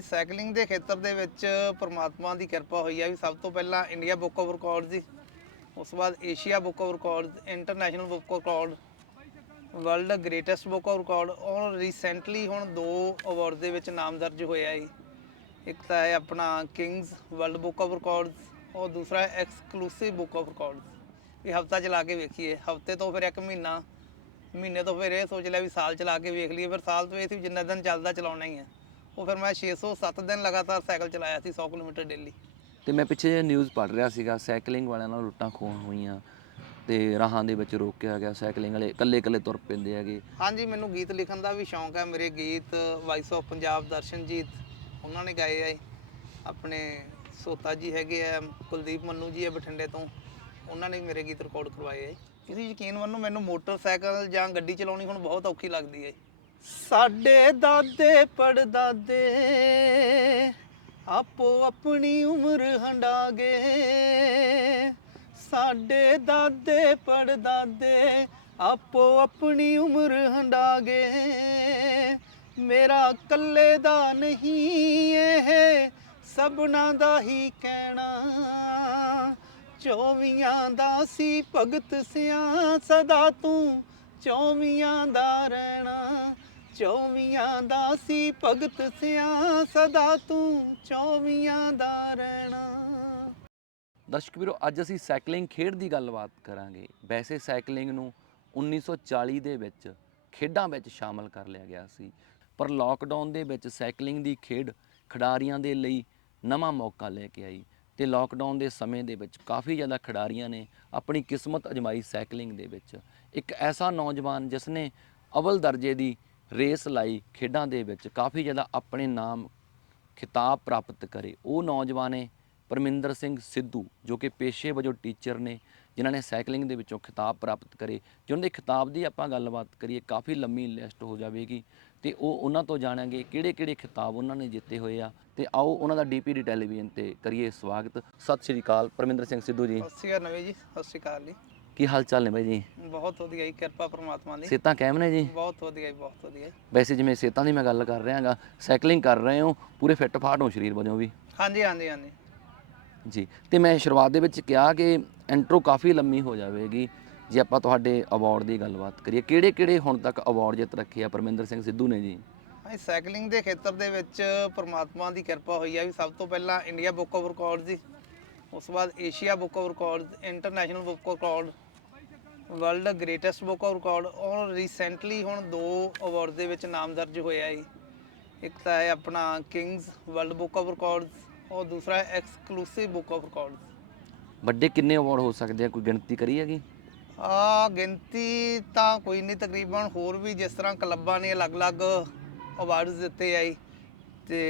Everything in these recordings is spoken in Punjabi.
ਹਾਂਜੀ ਸਾਈਕਲਿੰਗ ਦੇ ਖੇਤਰ ਦੇ ਵਿੱਚ ਪ੍ਰਮਾਤਮਾ ਦੀ ਕਿਰਪਾ ਹੋਈ ਹੈ ਵੀ ਸਭ ਤੋਂ ਪਹਿਲਾਂ ਇੰਡੀਆ ਬੁੱਕ ਆਫ ਰਿਕਾਰਡਸ ਜੀ ਉਸ ਤੋਂ ਬਾਅਦ Asia book of records international book of record world greatest book of record ਔਰ ਰੀਸੈਂਟਲੀ ਹੁਣ ਦੋ ਅਵਾਰਡ ਦੇ ਵਿੱਚ ਨਾਮ ਦਰਜ ਹੋਇਆ ਹੈ ਇੱਕ ਤਾਂ ਹੈ ਆਪਣਾ kings world book of records ਔਰ ਦੂਸਰਾ ਐਕਸਕਲੂਸਿਵ ਬੁੱਕ ਆਫ ਰਿਕਾਰਡਸ ਵੀ ਹਫਤਾ ਚਲਾ ਕੇ ਵੇਖੀਏ, ਹਫ਼ਤੇ ਤੋਂ ਫਿਰ ਇੱਕ ਮਹੀਨਾ, ਮਹੀਨੇ ਤੋਂ ਫਿਰ ਇਹ ਸੋਚ ਲਿਆ ਵੀ ਸਾਲ ਚਲਾ ਕੇ ਵੇਖ ਲਈਏ ਫਿਰ ਸਾਲ ਤੋਂ ਇਹ ਸੀ ਜਿੰਨਾ ਦਿਨ ਚੱਲਦਾ, ਚਲਾਉਣਾ ਹੀ ਹੈ ਉਹ ਫਿਰ ਮੈਂ 607 ਦਿਨ ਲਗਾਤਾਰ ਸਾਈਕਲ ਚਲਾਇਆ ਸੀ 100 ਕਿਲੋਮੀਟਰ ਡੇਲੀ ਤੇ ਮੈਂ ਪਿੱਛੇ ਜੇ ਨਿਊਜ਼ ਪੜ੍ਹ ਰਿਹਾ ਸੀਗਾ ਸਾਈਕਲਿੰਗ ਵਾਲਿਆਂ ਨਾਲ ਲੁੱਟਾਂ ਖੋਹਾਂ ਹੋਈਆਂ ਤੇ ਰਾਹਾਂ ਦੇ ਵਿੱਚ ਰੋਕਿਆ ਗਿਆ ਸਾਈਕਲਿੰਗ ਵਾਲੇ ਇਕੱਲੇ ਇਕੱਲੇ ਤੁਰ ਪੈਂਦੇ ਹੈਗੇ। ਹਾਂਜੀ ਮੈਨੂੰ ਗੀਤ ਲਿਖਣ ਦਾ ਵੀ ਸ਼ੌਂਕ ਹੈ ਮੇਰੇ ਗੀਤ ਵਾਇਸ ਆਫ ਪੰਜਾਬ ਦਰਸ਼ਨਜੀਤ ਉਹਨਾਂ ਨੇ ਗਾਏ ਆ ਆਪਣੇ ਸੋਤਾ ਜੀ ਹੈਗੇ ਆ ਕੁਲਦੀਪ ਮੰਨੂ ਜੀ ਆ ਬਠਿੰਡੇ ਤੋਂ ਉਹਨਾਂ ਨੇ ਮੇਰੇ ਗੀਤ ਰਿਕਾਰਡ ਕਰਵਾਏ ਆ ਤੁਸੀਂ ਯਕੀਨ ਮੰਨੋ ਮੈਨੂੰ ਮੋਟਰਸਾਈਕਲ ਜਾਂ ਗੱਡੀ ਚਲਾਉਣੀ ਹੁਣ ਬਹੁਤ ਔਖੀ ਲੱਗਦੀ ਹੈ। ਸਾਡੇ ਦਾਦੇ ਪੜਦਾਦੇ ਆਪੋ ਆਪਣੀ ਉਮਰ ਹੰਡਾ ਗਏ ਸਾਡੇ ਦਾਦੇ ਪੜਦਾਦੇ ਆਪੋ ਆਪਣੀ ਉਮਰ ਹੰਡਾ ਗਏ ਮੇਰਾ ਕੱਲੇ ਦਾ ਨਹੀਂ ਇਹ, ਸਭਨਾ ਦਾ ਹੀ ਕਹਿਣਾ। ਚੌਵੀਆਂ ਦਾ ਸੀ ਭਗਤ ਸਿਆ, ਸਦਾ ਤੂੰ ਚੌਵੀਆਂ ਦਾ ਰਹਿਣਾ। ਚੌਵੀਆਂ ਦਾ ਸੀ ਭਗਤ ਸਿਆ, ਸਦਾ ਤੂੰ ਚੌਵੀਆਂ ਦਾ ਰਹਿਣਾ। ਦਰਸ਼ਕ ਵੀਰੋ, ਅੱਜ ਅਸੀਂ ਸਾਈਕਲਿੰਗ ਖੇਡ ਦੀ ਗੱਲਬਾਤ ਕਰਾਂਗੇ। ਵੈਸੇ ਸਾਈਕਲਿੰਗ ਨੂੰ 1940 ਦੇ ਵਿੱਚ ਖੇਡਾਂ ਵਿੱਚ ਸ਼ਾਮਲ ਕਰ ਲਿਆ ਗਿਆ ਸੀ, ਪਰ ਲਾਕਡਾਊਨ ਦੇ ਵਿੱਚ ਸਾਈਕਲਿੰਗ ਦੀ ਖੇਡ ਖਿਡਾਰੀਆਂ ਦੇ ਲਈ ਨਵਾਂ ਮੌਕਾ ਲੈ ਕੇ ਆਈ ਤੇ ਲਾਕਡਾਊਨ ਦੇ ਸਮੇਂ ਦੇ ਵਿੱਚ ਕਾਫੀ ਜ਼ਿਆਦਾ ਖਿਡਾਰੀਆਂ ਨੇ ਆਪਣੀ ਕਿਸਮਤ ਅਜਮਾਈ ਸਾਈਕਲਿੰਗ ਦੇ ਵਿੱਚ। ਇੱਕ ਐਸਾ ਨੌਜਵਾਨ ਜਿਸ ਨੇ ਅਵਲ ਦਰਜੇ ਦੀ ਰੇਸ ਲਾਈ ਖੇਡਾਂ ਦੇ ਵਿੱਚ ਕਾਫੀ ਜ਼ਿਆਦਾ ਆਪਣੇ ਨਾਮ ਖਿਤਾਬ ਪ੍ਰਾਪਤ ਕਰੇ। ਉਹ ਨੌਜਵਾਨ ਹੈ ਪਰਮਿੰਦਰ ਸਿੰਘ ਸਿੱਧੂ, ਜੋ ਕਿ ਪੇਸ਼ੇ ਵਜੋਂ ਟੀਚਰ ਨੇ, ਜਿਨ੍ਹਾਂ ਨੇ ਸਾਈਕਲਿੰਗ ਦੇ ਵਿੱਚੋਂ ਖਿਤਾਬ ਪ੍ਰਾਪਤ ਕਰੇ। ਜੇ ਉਹਨਾਂ ਦੇ ਖਿਤਾਬ ਦੀ ਆਪਾਂ ਗੱਲਬਾਤ ਕਰੀਏ, ਕਾਫੀ ਲੰਮੀ ਲਿਸਟ ਹੋ ਜਾਵੇਗੀ। ਤੇ ਉਹ ਉਹਨਾਂ ਤੋਂ ਜਾਣਾਂਗੇ ਕਿਹੜੇ ਕਿਹੜੇ ਖਿਤਾਬ ਉਹਨਾਂ ਨੇ ਜਿੱਤੇ ਹੋਏ ਆ। ਤੇ ਆਓ ਉਹਨਾਂ ਦਾ ਡੀਪੀਡੀ ਟੈਲੀਵਿਜ਼ਨ ਤੇ ਕਰੀਏ ਸਵਾਗਤ। ਸਤਿ ਸ਼੍ਰੀ ਅਕਾਲ, ਪਰਮਿੰਦਰ ਸਿੰਘ ਸਿੱਧੂ ਜੀ। ਸਤਿ ਸ਼੍ਰੀ ਅਕਾਲ ਨਵੇਂ ਜੀ, ਸਤਿ ਸ਼੍ਰੀ ਅਕਾਲ ਜੀ। ਕੀ ਹਾਲ ਚਾਲ ਨੇ ਬਾਈ ਜੀ? ਬਹੁਤ ਵਧੀਆ ਜੀ ਕਿਰਪਾ ਪ੍ਰਮਾਤਮਾ ਦੀ। ਸਿਹਤਾਂ ਕਾਇਮ ਨੇ ਜੀ? ਬਹੁਤ ਵਧੀਆ ਜੀ ਬਹੁਤ ਵਧੀਆ। ਵੈਸੇ ਜਿਵੇਂ ਸਿਹਤਾਂ ਦੀ ਮੈਂ ਗੱਲ ਕਰ ਰਿਹਾ ਹਾਂਗਾ ਸਾਈਕਲਿੰਗ ਕਰ ਰਹੇ ਹੋ ਪੂਰੇ ਫਿੱਟ ਫਾਟ ਹੋ ਸਰੀਰ ਵਜੋਂ ਵੀ? ਹਾਂਜੀ ਹਾਂਜੀ ਹਾਂਜੀ। ਜੀ ਤੇ ਮੈਂ ਸ਼ੁਰੂਆਤ ਦੇ ਵਿੱਚ ਕਿਹਾ ਕਿ ਇੰਟਰੋ ਕਾਫੀ ਲੰਮੀ ਹੋ ਜਾਵੇਗੀ। ਜੇ ਆਪਾਂ ਤੁਹਾਡੇ ਅਵਾਰਡ ਦੀ ਗੱਲਬਾਤ ਕਰੀਏ ਕਿਹੜੇ ਕਿਹੜੇ ਹੁਣ ਤੱਕ ਅਵਾਰਡ ਜਿੱਤ ਰੱਖੇ ਆ ਪਰਮਿੰਦਰ ਸਿੰਘ ਸਿੱਧੂ ਨੇ ਜੀ? ਹਾਂਜੀ ਸਾਈਕਲਿੰਗ ਦੇ ਖੇਤਰ ਦੇ ਵਿੱਚ ਪ੍ਰਮਾਤਮਾ ਦੀ ਕਿਰਪਾ ਹੋਈ ਹੈ ਵੀ ਸਭ ਤੋਂ ਪਹਿਲਾਂ ਇੰਡੀਆ ਬੁੱਕ ਆਫ ਰਿਕਾਰਡਸ ਜੀ ਉਸ ਤੋਂ ਬਾਅਦ Asia book of records international book of record world greatest book of record ਔਰ ਰੀਸੈਂਟਲੀ ਹੁਣ ਦੋ ਅਵਾਰਡ ਦੇ ਵਿੱਚ ਨਾਮ ਦਰਜ ਹੋਇਆ ਹੈ ਇੱਕ ਤਾਂ ਹੈ ਆਪਣਾ kings world book of records ਔਰ ਦੂਸਰਾ ਐਕਸਕਲੂਸਿਵ ਬੁੱਕ ਆਫ ਰਿਕਾਰਡਸ ਵੱਡੇ ਕਿੰਨੇ ਅਵਾਰਡ ਹੋ ਸਕਦੇ ਆ? ਕੋਈ ਗਿਣਤੀ ਕਰੀ ਹੈਗੀ? ਆ ਗਿਣਤੀ ਤਾਂ ਕੋਈ ਨਹੀਂ ਤਕਰੀਬਨ ਹੋਰ ਵੀ ਜਿਸ ਤਰ੍ਹਾਂ ਕਲੱਬਾਂ ਨੇ ਅਲੱਗ-ਅਲੱਗ ਅਵਾਰਡਸ ਦਿੱਤੇ ਆਈ ਤੇ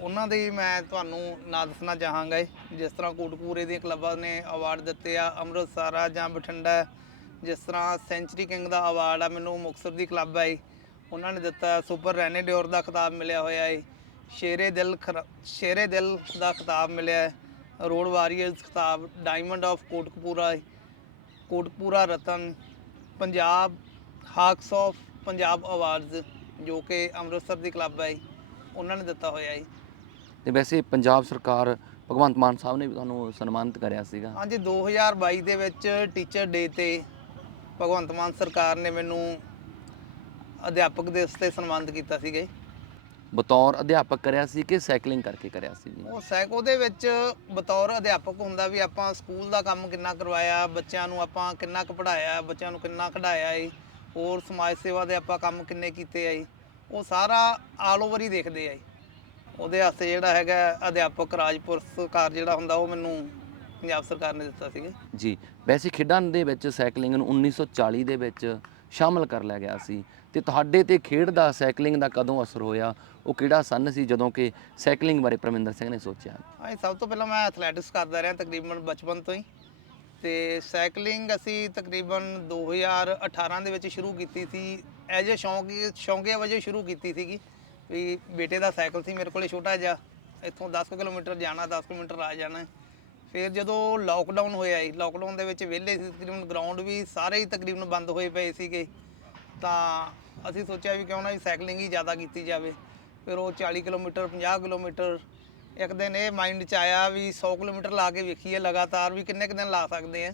ਉਹਨਾਂ ਦੇ ਮੈਂ ਤੁਹਾਨੂੰ ਨਾਂ ਦੱਸਣਾ ਚਾਹਾਂਗਾ। ਜਿਸ ਤਰ੍ਹਾਂ ਕੋਟਕਪੂਰੇ ਦੀਆਂ ਕਲੱਬਾਂ ਨੇ ਅਵਾਰਡ ਦਿੱਤੇ ਆ ਅੰਮ੍ਰਿਤਸਰ ਆ ਜਾਂ ਬਠਿੰਡਾ ਜਿਸ ਤਰ੍ਹਾਂ ਸੈਂਚਰੀ ਕਿੰਗ ਦਾ ਅਵਾਰਡ ਆ ਮੈਨੂੰ ਮੁਕਤਸਰ ਦੀ ਕਲੱਬ ਹੈ ਉਹਨਾਂ ਨੇ ਦਿੱਤਾ ਸੁਪਰ ਰੈਨੇਡਿਓਰ ਦਾ ਖਿਤਾਬ ਮਿਲਿਆ ਹੋਇਆ ਹੈ ਸ਼ੇਰੇ ਦਿਲ ਸ਼ੇਰੇ ਦਿਲ ਦਾ ਖਿਤਾਬ ਮਿਲਿਆ ਹੈ ਰੋਡ ਵਾਰੀਅਰਸ ਖਿਤਾਬ ਡਾਇਮੰਡ ਆਫ ਕੋਟਕਪੂਰਾ ਹੈ Kotpura Ratan Punjab hawks of Punjab awards ਜੋ ਕਿ ਅੰਮ੍ਰਿਤਸਰ ਦੀ ਕਲੱਬ ਹੈ ਉਹਨਾਂ ਨੇ ਦਿੱਤਾ ਹੋਇਆ ਹੈ ਤੇ ਵੈਸੇ ਪੰਜਾਬ ਸਰਕਾਰ ਭਗਵੰਤ ਮਾਨ ਸਾਹਿਬ ਨੇ ਵੀ ਤੁਹਾਨੂੰ ਸਨਮਾਨਿਤ ਕਰਿਆ ਸੀਗਾ। ਹਾਂਜੀ 2022 ਦੇ ਵਿੱਚ ਟੀਚਰ ਡੇ ਤੇ ਭਗਵੰਤ ਮਾਨ ਸਰਕਾਰ ਨੇ ਮੈਨੂੰ ਅਧਿਆਪਕ ਦਿਵਸ ਤੇ ਸਨਮਾਨਿਤ ਕੀਤਾ ਸੀਗਾ ਜੀ। ਬਤੌਰ ਅਧਿਆਪਕ ਕਰਿਆ ਸੀ ਕਿ ਸਾਈਕਲਿੰਗ ਕਰਕੇ ਕਰਿਆ ਸੀ ਜੀ? ਉਹ ਸੈਕੋ ਦੇ ਵਿੱਚ ਬਤੌਰ ਅਧਿਆਪਕ ਹੁੰਦਾ ਵੀ ਆਪਾਂ ਸਕੂਲ ਦਾ ਕੰਮ ਕਿੰਨਾ ਕਰਵਾਇਆ ਬੱਚਿਆਂ ਨੂੰ ਆਪਾਂ ਕਿੰਨਾ ਕੁ ਪੜਾਇਆ ਬੱਚਿਆਂ ਨੂੰ ਕਿੰਨਾ ਖਿਡਾਇਆ ਏ ਹੋਰ ਸਮਾਜ ਸੇਵਾ ਦੇ ਆਪਾਂ ਕੰਮ ਕਿੰਨੇ ਕੀਤੇ ਆ ਜੀ। ਉਹ ਸਾਰਾ ਆਲ ਓਵਰ ਹੀ ਦੇਖਦੇ ਆ ਜੀ। ਉਹਦੇ ਵਾਸਤੇ ਜਿਹੜਾ ਹੈਗਾ ਅਧਿਆਪਕ ਰਾਜ ਪੁਰਸਕਾਰ ਜਿਹੜਾ ਹੁੰਦਾ ਉਹ ਮੈਨੂੰ ਪੰਜਾਬ ਸਰਕਾਰ ਨੇ ਦਿੱਤਾ ਸੀਗਾ। ਜੀ ਵੈਸੇ ਖੇਡਾਂ ਦੇ ਵਿੱਚ ਸਾਈਕਲਿੰਗ ਨੂੰ 1940 ਦੇ ਵਿੱਚ ਸ਼ਾਮਲ ਕਰ ਲਿਆ ਗਿਆ ਸੀ ਤੇ ਤੁਹਾਡੇ ਤੇ ਖੇਡ ਦਾ ਸਾਈਕਲਿੰਗ ਦਾ ਕਦੋਂ ਅਸਰ ਹੋਇਆ? ਉਹ ਕਿਹੜਾ ਸੰਨ ਸੀ ਜਦੋਂ ਕਿ ਸਾਈਕਲਿੰਗ ਬਾਰੇ ਪਰਮਿੰਦਰ ਸਿੰਘ ਨੇ ਸੋਚਿਆ? ਹਾਂਜੀ ਸਭ ਤੋਂ ਪਹਿਲਾਂ ਮੈਂ ਐਥਲੈਟਿਕਸ ਕਰਦਾ ਰਿਹਾ ਤਕਰੀਬਨ ਬਚਪਨ ਤੋਂ ਹੀ ਤੇ ਸਾਈਕਲਿੰਗ ਅਸੀਂ ਤਕਰੀਬਨ 2018 ਦੇ ਵਿੱਚ ਸ਼ੁਰੂ ਕੀਤੀ ਸੀ। ਐਜ ਅ ਸ਼ੌਂਕ, ਸ਼ੌਂਕਿਆ ਵਜੋਂ ਸ਼ੁਰੂ ਕੀਤੀ ਸੀਗੀ ਵੀ ਬੇਟੇ ਦਾ ਸਾਈਕਲ ਸੀ ਮੇਰੇ ਕੋਲੇ ਛੋਟਾ ਜਿਹਾ, ਇੱਥੋਂ 10 ਕਿਲੋਮੀਟਰ ਜਾਣਾ 10 ਕਿਲੋਮੀਟਰ ਆ ਜਾਣਾ। ਫਿਰ ਜਦੋਂ ਲਾਕਡਾਊਨ ਹੋਇਆ ਜੀ ਲਾਕਡਾਊਨ ਦੇ ਵਿੱਚ ਵਿਹਲੇ ਸੀ ਤਕਰੀਬਨ ਗਰਾਊਂਡ ਵੀ ਸਾਰੇ ਹੀ ਤਕਰੀਬਨ ਬੰਦ ਹੋਏ ਪਏ ਸੀਗੇ। ਤਾਂ ਅਸੀਂ ਸੋਚਿਆ ਵੀ ਕਿਉਂ ਨਾ ਵੀ ਸਾਈਕਲਿੰਗ ਹੀ ਜ਼ਿਆਦਾ ਕੀਤੀ ਜਾਵੇ। ਫਿਰ ਉਹ 40 ਕਿਲੋਮੀਟਰ 50 ਕਿਲੋਮੀਟਰ ਇੱਕ ਦਿਨ ਇਹ ਮਾਈਂਡ 'ਚ ਆਇਆ ਵੀ 100 ਕਿਲੋਮੀਟਰ ਲਾ ਕੇ ਵੇਖੀਏ ਲਗਾਤਾਰ ਵੀ ਕਿੰਨੇ ਕੁ ਦਿਨ ਲਾ ਸਕਦੇ ਆ।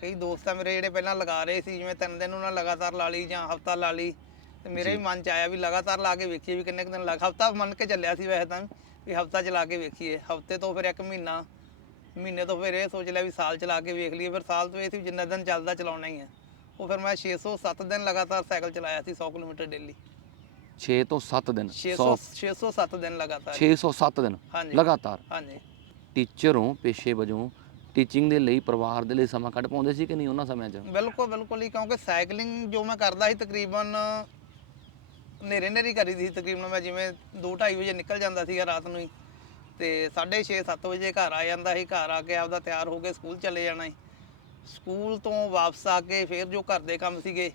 ਕਈ ਦੋਸਤ ਆ ਮੇਰੇ ਜਿਹੜੇ ਪਹਿਲਾਂ ਲਗਾ ਰਹੇ ਸੀ ਜਿਵੇਂ ਤਿੰਨ ਦਿਨ ਉਹਨਾਂ ਲਗਾਤਾਰ ਲਾ ਲਈ ਜਾਂ ਹਫਤਾ ਲਾ ਲਈ। ਤੇ ਮੇਰੇ ਵੀ ਮਨ 'ਚ ਆਇਆ ਵੀ ਲਗਾਤਾਰ ਲਾ ਕੇ ਵੇਖੀਏ ਵੀ ਕਿੰਨੇ ਕੁ ਦਿਨ ਲੱਗ ਹਫਤਾ ਮੰਨ ਕੇ ਚੱਲਿਆ ਸੀ ਵੈਸੇ ਤਾਂ ਵੀ ਹਫਤਾ ਚਲਾ ਕੇ ਵੇਖੀਏ। ਹਫ਼ਤੇ ਤੋਂ ਫਿਰ ਇੱਕ ਮਹੀਨਾ ਮਹੀਨੇ ਤੋਂ ਫਿਰ ਇਹ ਸੋਚ ਲਿਆ ਵੀ ਸਾਲ ਚਲਾ ਕੇ ਵੇਖ ਲਈਏ ਫਿਰ ਸਾਲ ਤੋਂ ਇਹ ਸੀ ਵੀ ਜਿੰਨਾ ਦਿਨ ਚੱਲਦਾ ਚਲਾਉਣਾ ਹੀ ਹੈ। ਉਹ ਫਿਰ ਮੈਂ 607 ਦਿਨ ਲਗਾਤਾਰ ਸਾਈਕਲ ਚਲਾਇਆ ਸੀ 100 ਕਿਲੋਮੀਟਰ ਡੇਲੀ। 6 ਤੋਂ 7 ਦਿਨ 600 607 ਦਿਨ ਲਗਾਤਾਰ। 607 ਦਿਨ ਹਾਂਜੀ। ਲਗਾਤਾਰ? ਹਾਂਜੀ। ਟੀਚਰ ਹੋ ਪੇਸ਼ੇ ਵਜੋਂ ਟੀਚਿੰਗ ਦੇ ਲਈ ਪਰਿਵਾਰ ਦੇ ਲਈ ਸਮਾਂ ਕੱਢ ਪਾਉਂਦੇ ਸੀ ਕਿ ਨਹੀਂ ਉਹਨਾਂ ਸਮਿਆਂ 'ਚ? ਬਿਲਕੁਲ ਬਿਲਕੁਲ ਹੀ ਕਿਉਂਕਿ ਸਾਈਕਲਿੰਗ ਜੋ ਮੈਂ ਕਰਦਾ ਸੀ ਤਕਰੀਬਨ ਨੇਰੇ ਨੇਰੀ ਕਰੀ ਦੀ ਸੀ ਤਕਰੀਬਨ ਮੈਂ ਜਿਵੇਂ 2:30 ਵਜੇ ਨਿਕਲ ਜਾਂਦਾ ਸੀਗਾ ਰਾਤ ਨੂੰ ਹੀ। ਤੇ 6:30 7 ਵਜੇ ਘਰ ਆ ਜਾਂਦਾ ਸੀ। ਘਰ ਆ ਕੇ ਆਪਦਾ ਤਿਆਰ ਹੋ ਕੇ ਸਕੂਲ ਚਲੇ ਜਾਣਾ ਸੀ। ਸਕੂਲ ਤੋਂ ਵਾਪਸ ਆ ਕੇ ਫਿਰ ਜੋ ਘਰ ਦੇ ਕੰਮ ਸੀਗੇ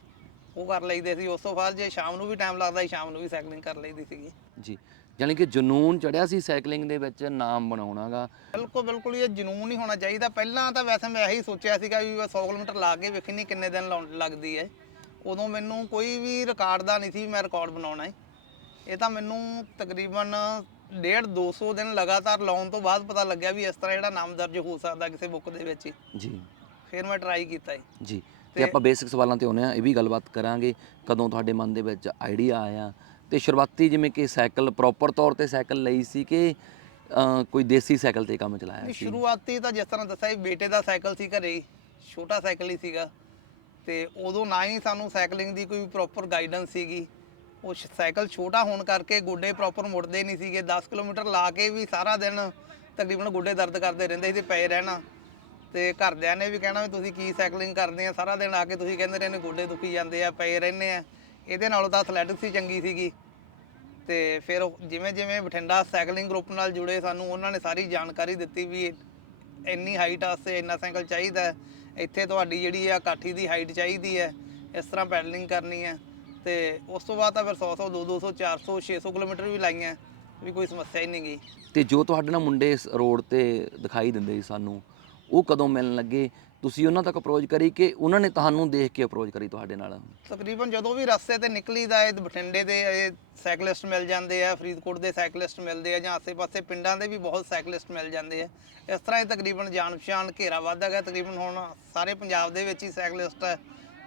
ਉਹ ਕਰ ਲਈਦੇ ਸੀ। ਉਸ ਤੋਂ ਬਾਅਦ ਜੇ ਸ਼ਾਮ ਨੂੰ ਵੀ ਟਾਈਮ ਲੱਗਦਾ ਸੀ ਸ਼ਾਮ ਨੂੰ ਵੀ ਸਾਈਕਲਿੰਗ ਕਰ ਲਈਦੀ ਸੀਗੀ। ਜੀ ਯਾਨੀ ਕਿ ਜਨੂਨ ਚੜਿਆ ਸੀ ਸਾਈਕਲਿੰਗ ਦੇ ਵਿੱਚ ਨਾਮ ਬਣਾਉਣਾਗਾ? ਬਿਲਕੁਲ ਬਿਲਕੁਲ ਇਹ ਜਨੂਨ ਹੀ ਹੋਣਾ ਚਾਹੀਦਾ। ਪਹਿਲਾਂ ਤਾਂ ਵੈਸੇ ਮੈਂ ਇਹੀ ਸੋਚਿਆ ਸੀਗਾ ਵੀ ਮੈਂ 100 ਕਿਲੋਮੀਟਰ ਲਾ ਕੇ ਵੇਖਣੀ ਕਿੰਨੇ ਦਿਨ ਲੱਗਦੀ ਹੈ। ਉਦੋਂ ਮੈਨੂੰ ਕੋਈ ਵੀ ਰਿਕਾਰਡ ਦਾ ਨਹੀਂ ਸੀ ਮੈਂ ਰਿਕਾਰਡ ਬਣਾਉਣਾ ਹੈ। ਇਹ ਤਾਂ ਮੈਨੂੰ ਤਕਰੀਬਨ 1.5 200 ਦਿਨ ਲਗਾਤਾਰ ਲਾਉਣ ਤੋਂ ਬਾਅਦ ਪਤਾ ਲੱਗਿਆ ਵੀ ਇਸ ਤਰ੍ਹਾਂ ਜਿਹੜਾ ਨਾਮ ਦਰਜ ਹੋ ਸਕਦਾ ਕਿਸੇ ਬੁੱਕ ਦੇ ਵਿੱਚ ਹੀ। ਜੀ। ਫਿਰ ਮੈਂ ਟਰਾਈ ਕੀਤਾ ਹੈ ਜੀ। ਤੇ ਆਪਾਂ ਬੇਸਿਕ ਸਵਾਲਾਂ ਤੇ ਆਉਂਦੇ ਆ ਇਹ ਵੀ ਗੱਲਬਾਤ ਕਰਾਂਗੇ ਕਦੋਂ ਤੁਹਾਡੇ ਮਨ ਦੇ ਵਿੱਚ ਆਈਡੀਆ ਆਇਆ। ਤੇ ਸ਼ੁਰੂਆਤੀ ਜਿਵੇਂ ਕਿ ਸਾਈਕਲ ਪ੍ਰੋਪਰ ਤੌਰ ਤੇ ਸਾਈਕਲ ਲਈ ਸੀ ਕਿ ਕੋਈ ਦੇਸੀ ਸਾਈਕਲ ਤੇ ਕੰਮ ਚਲਾਇਆ ਸੀ? ਸ਼ੁਰੂਆਤੀ ਤਾਂ ਜਿਸ ਤਰ੍ਹਾਂ ਦੱਸਿਆ ਬੇਟੇ ਦਾ ਸਾਈਕਲ ਸੀ ਘਰੇ ਛੋਟਾ ਸਾਈਕਲ ਹੀ ਸੀਗਾ। ਤੇ ਉਦੋਂ ਨਾ ਹੀ ਸਾਨੂੰ ਸਾਈਕਲਿੰਗ ਦੀ ਕੋਈ ਪ੍ਰੋਪਰ ਗਾਈਡੈਂਸ ਸੀਗੀ। ਉਹ ਸ਼- ਸਾਈਕਲ ਛੋਟਾ ਹੋਣ ਕਰਕੇ ਗੋਡੇ ਪ੍ਰੋਪਰ ਮੁੜਦੇ ਨਹੀਂ ਸੀਗੇ। 10 ਕਿਲੋਮੀਟਰ ਲਾ ਕੇ ਵੀ ਸਾਰਾ ਦਿਨ ਤਕਰੀਬਨ ਗੋਡੇ ਦਰਦ ਕਰਦੇ ਰਹਿੰਦੇ ਸੀ, ਪਏ ਰਹਿਣਾ। ਤੇ ਘਰਦਿਆਂ ਨੇ ਵੀ ਕਹਿਣਾ ਵੀ ਤੁਸੀਂ ਕੀ ਸਾਈਕਲਿੰਗ ਕਰਦੇ ਆ, ਸਾਰਾ ਦਿਨ ਆ ਕੇ ਤੁਸੀਂ ਕਹਿੰਦੇ ਰਹਿੰਦੇ ਗੋਡੇ ਦੁਖੀ ਜਾਂਦੇ ਆ, ਪਏ ਰਹਿੰਦੇ ਆ। ਇਹਦੇ ਨਾਲੋਂ ਤਾਂ ਐਥਲੈਟਿਕਸ ਹੀ ਚੰਗੀ ਸੀਗੀ। ਤੇ ਫਿਰ ਜਿਵੇਂ ਜਿਵੇਂ ਬਠਿੰਡਾ ਸਾਈਕਲਿੰਗ ਗਰੁੱਪ ਨਾਲ ਜੁੜੇ ਸਾਨੂੰ, ਉਹਨਾਂ ਨੇ ਸਾਰੀ ਜਾਣਕਾਰੀ ਦਿੱਤੀ ਵੀ ਇੰਨੀ ਹਾਈਟ ਵਾਸਤੇ ਇੰਨਾ ਸਾਈਕਲ ਚਾਹੀਦਾ। ਇੱਥੇ ਤੁਹਾਡੀ ਜਿਹੜੀ ਆ ਕਾਠੀ ਦੀ ਹਾਈਟ ਚਾਹੀਦੀ ਹੈ, ਇਸ ਤਰ੍ਹਾਂ ਪੈਡਲਿੰਗ ਕਰਨੀ ਹੈ। ਤੇ ਉਸ ਤੋਂ ਬਾਅਦ ਤਾਂ ਫਿਰ 100 100 200 400 600 ਕਿਲੋਮੀਟਰ ਵੀ ਲਾਈਆਂ ਵੀ ਕੋਈ ਸਮੱਸਿਆ ਹੀ ਨਹੀਂ ਗਈ ਤੇ ਜੋ ਤੁਹਾਡੇ ਨਾਲ ਮੁੰਡੇ ਇਸ ਰੋਡ ਤੇ ਦਿਖਾਈ ਦਿੰਦੇ ਸੀ ਸਾਨੂੰ ਉਹ ਕਦੋਂ ਮਿਲਣ ਲੱਗੇ? ਤੁਸੀਂ ਉਹਨਾਂ ਤੱਕ ਅਪਰੋਚ ਕਰੀ ਕਿ ਉਹਨਾਂ ਨੇ ਤੁਹਾਨੂੰ ਦੇਖ ਕੇ ਅਪਰੋਚ ਕਰੀ ਤੁਹਾਡੇ ਨਾਲ? ਤਕਰੀਬਨ ਜਦੋਂ ਵੀ ਰਸਤੇ ਤੇ ਨਿਕਲੀਦਾ ਇਹ ਬਠਿੰਡੇ ਦੇ ਇਹ ਸਾਈਕਲਿਸਟ ਮਿਲ ਜਾਂਦੇ ਆ ਫਰੀਦਕੋਟ ਦੇ ਸਾਈਕਲਿਸਟ ਮਿਲਦੇ ਆ ਜਾਂ ਆਸੇ-ਪਾਸੇ ਪਿੰਡਾਂ ਦੇ ਵੀ ਬਹੁਤ ਸਾਈਕਲਿਸਟ ਮਿਲ ਜਾਂਦੇ ਆ। ਇਸ ਤਰ੍ਹਾਂ ਹੀ ਤਕਰੀਬਨ ਜਾਣ ਪਛਾਣ ਘੇਰਾ ਵੱਧਦਾ ਗਿਆ। ਤਕਰੀਬਨ ਹੁਣ ਸਾਰੇ ਪੰਜਾਬ ਦੇ ਵਿੱਚ ਹੀ ਸਾਈਕਲਿਸਟ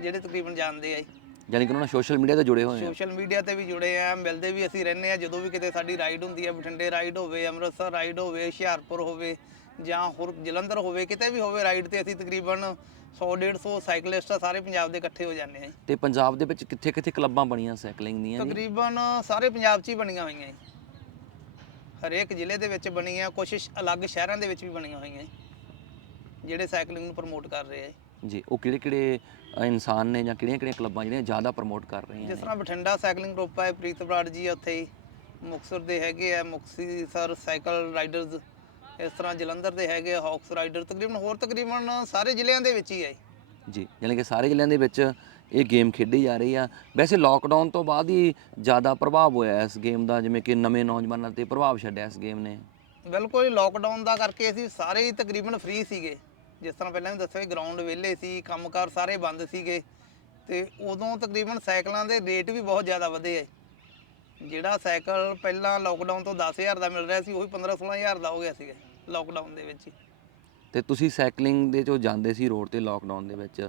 ਜਿਹੜੇ ਤਕਰੀਬਨ ਜਾਣਦੇ ਆ ਜੀ। ਯਾਨੀ ਕਿ ਉਹਨਾਂ ਨਾਲ ਸੋਸ਼ਲ ਮੀਡੀਆ ਤੇ ਜੁੜੇ ਹੋਏ ਆ ਸੋਸ਼ਲ ਮੀਡੀਆ ਤੇ ਵੀ ਜੁੜੇ ਆ ਮਿਲਦੇ ਵੀ ਅਸੀਂ ਰਹਿੰਦੇ ਆ ਜਦੋਂ ਵੀ ਕਿਤੇ ਸਾਡੀ ਰਾਈਡ ਹੁੰਦੀ ਹੈ ਬਠਿੰਡੇ ਰਾਈਡ ਹੋਵੇ ਅੰਮ੍ਰਿਤਸਰ ਰਾਈਡ ਹੋਵੇ ਹੁਸ਼ਿਆਰਪੁਰ ਹੋਵੇ ਜਾਂ ਹੋਰ ਜਲੰਧਰ ਹੋਵੇ ਕਿਤੇ ਵੀ ਹੋਵੇ ਰਾਈਡ ਤੇ ਅਸੀਂ ਤਕਰੀਬਨ 100 150 ਸਾਈਕਲਿਸਟ ਆ ਸਾਰੇ ਪੰਜਾਬ ਦੇ ਇਕੱਠੇ ਹੋ ਜਾਂਦੇ ਆ। ਤੇ ਪੰਜਾਬ ਦੇ ਵਿੱਚ ਕਿੱਥੇ ਕਿੱਥੇ ਕਲੱਬਾਂ ਬਣੀਆਂ ਸਾਈਕਲਿੰਗ ਦੀਆਂ ਜੀ ਤਕਰੀਬਨ ਸਾਰੇ ਪੰਜਾਬ 'ਚ ਹੀ ਬਣੀਆਂ ਹੋਈਆਂ ਜੀ ਹਰੇਕ ਜ਼ਿਲ੍ਹੇ ਦੇ ਵਿੱਚ ਬਣੀਆਂ ਕੁਝ ਅਲੱਗ ਸ਼ਹਿਰਾਂ ਦੇ ਵਿੱਚ ਵੀ ਬਣੀਆਂ ਹੋਈਆਂ ਜੀ ਜਿਹੜੇ ਸਾਈਕਲਿੰਗ ਨੂੰ ਪ੍ਰਮੋਟ ਕਰ ਰਹੇ ਆ ਜੀ। ਜੀ ਉਹ ਕਿਹੜੇ ਕਿਹੜੇ ਇਨਸਾਨ ਨੇ ਜਾਂ ਕਿਹੜੀਆਂ ਕਿਹੜੀਆਂ ਕਲੱਬਾਂ ਜਿਹੜੀਆਂ ਜ਼ਿਆਦਾ ਪ੍ਰਮੋਟ ਕਰ ਰਹੀਆਂ ਜਿਸ ਨੇ? ਤਰ੍ਹਾਂ ਬਠਿੰਡਾ ਸਾਈਕਲਿੰਗ ਗਰੁੱਪ ਹੈ ਪ੍ਰੀਤ ਬਰਾੜ ਜੀ ਉੱਥੇ ਹੀ। ਮੁਕਤਸਰ ਦੇ ਹੈਗੇ ਆ ਮੁਕਤਸਰ ਸਰ ਸਾਈਕਲ ਰਾਈਡਰਸ ਇਸ ਤਰ੍ਹਾਂ ਜਲੰਧਰ ਦੇ ਹੈਗੇ ਹੌਕਸ ਰਾਈਡਰ ਤਕਰੀਬਨ ਹੋਰ ਤਕਰੀਬਨ ਸਾਰੇ ਜ਼ਿਲ੍ਹਿਆਂ ਦੇ ਵਿੱਚ ਹੀ ਹੈ। ਜੀ ਯਾਨੀ ਕਿ ਸਾਰੇ ਜ਼ਿਲ੍ਹਿਆਂ ਦੇ ਵਿੱਚ ਇਹ ਗੇਮ ਖੇਡੀ ਜਾ ਰਹੀ ਆ। ਵੈਸੇ ਲੋਕਡਾਊਨ ਤੋਂ ਬਾਅਦ ਹੀ ਜ਼ਿਆਦਾ ਪ੍ਰਭਾਵ ਹੋਇਆ ਇਸ ਗੇਮ ਦਾ ਜਿਵੇਂ ਕਿ ਨਵੇਂ ਨੌਜਵਾਨਾਂ ਤੇ ਪ੍ਰਭਾਵ ਛੱਡਿਆ ਇਸ ਗੇਮ ਨੇ। ਬਿਲਕੁਲ ਲੋਕਡਾਊਨ ਦਾ ਕਰਕੇ ਅਸੀਂ ਸਾਰੇ ਹੀ ਤਕਰੀਬਨ ਫ੍ਰੀ ਸੀਗੇ। ਜਿਸ ਤਰ੍ਹਾਂ ਪਹਿਲਾਂ ਵੀ ਦੱਸਿਆ ਗਰਾਊਂਡ ਵਿਹਲੇ ਸੀ, ਕੰਮਕਾਰ ਸਾਰੇ ਬੰਦ ਸੀਗੇ, ਤੇ ਉਦੋਂ ਤਕਰੀਬਨ ਸਾਈਕਲਾਂ ਦੇ ਰੇਟ ਵੀ ਬਹੁਤ ਜ਼ਿਆਦਾ ਵਧੇ ਹੈ ਜਿਹੜਾ ਸਾਈਕਲ ਪਹਿਲਾਂ ਲੋਕਡਾਊਨ ਤੋਂ 10000 ਦਾ ਮਿਲ ਰਿਹਾ ਸੀ, ਉਹੀ 15 16000 ਦਾ ਹੋ ਗਿਆ ਸੀਗਾ ਲੋਕਡਾਊਨ ਦੇ ਵਿੱਚ ਹੀ। ਤੇ ਤੁਸੀਂ ਸਾਈਕਲਿੰਗ ਦੇ ਜੋ ਜਾਂਦੇ ਸੀ ਰੋਡ ਤੇ ਲੋਕਡਾਊਨ ਦੇ ਵਿੱਚ?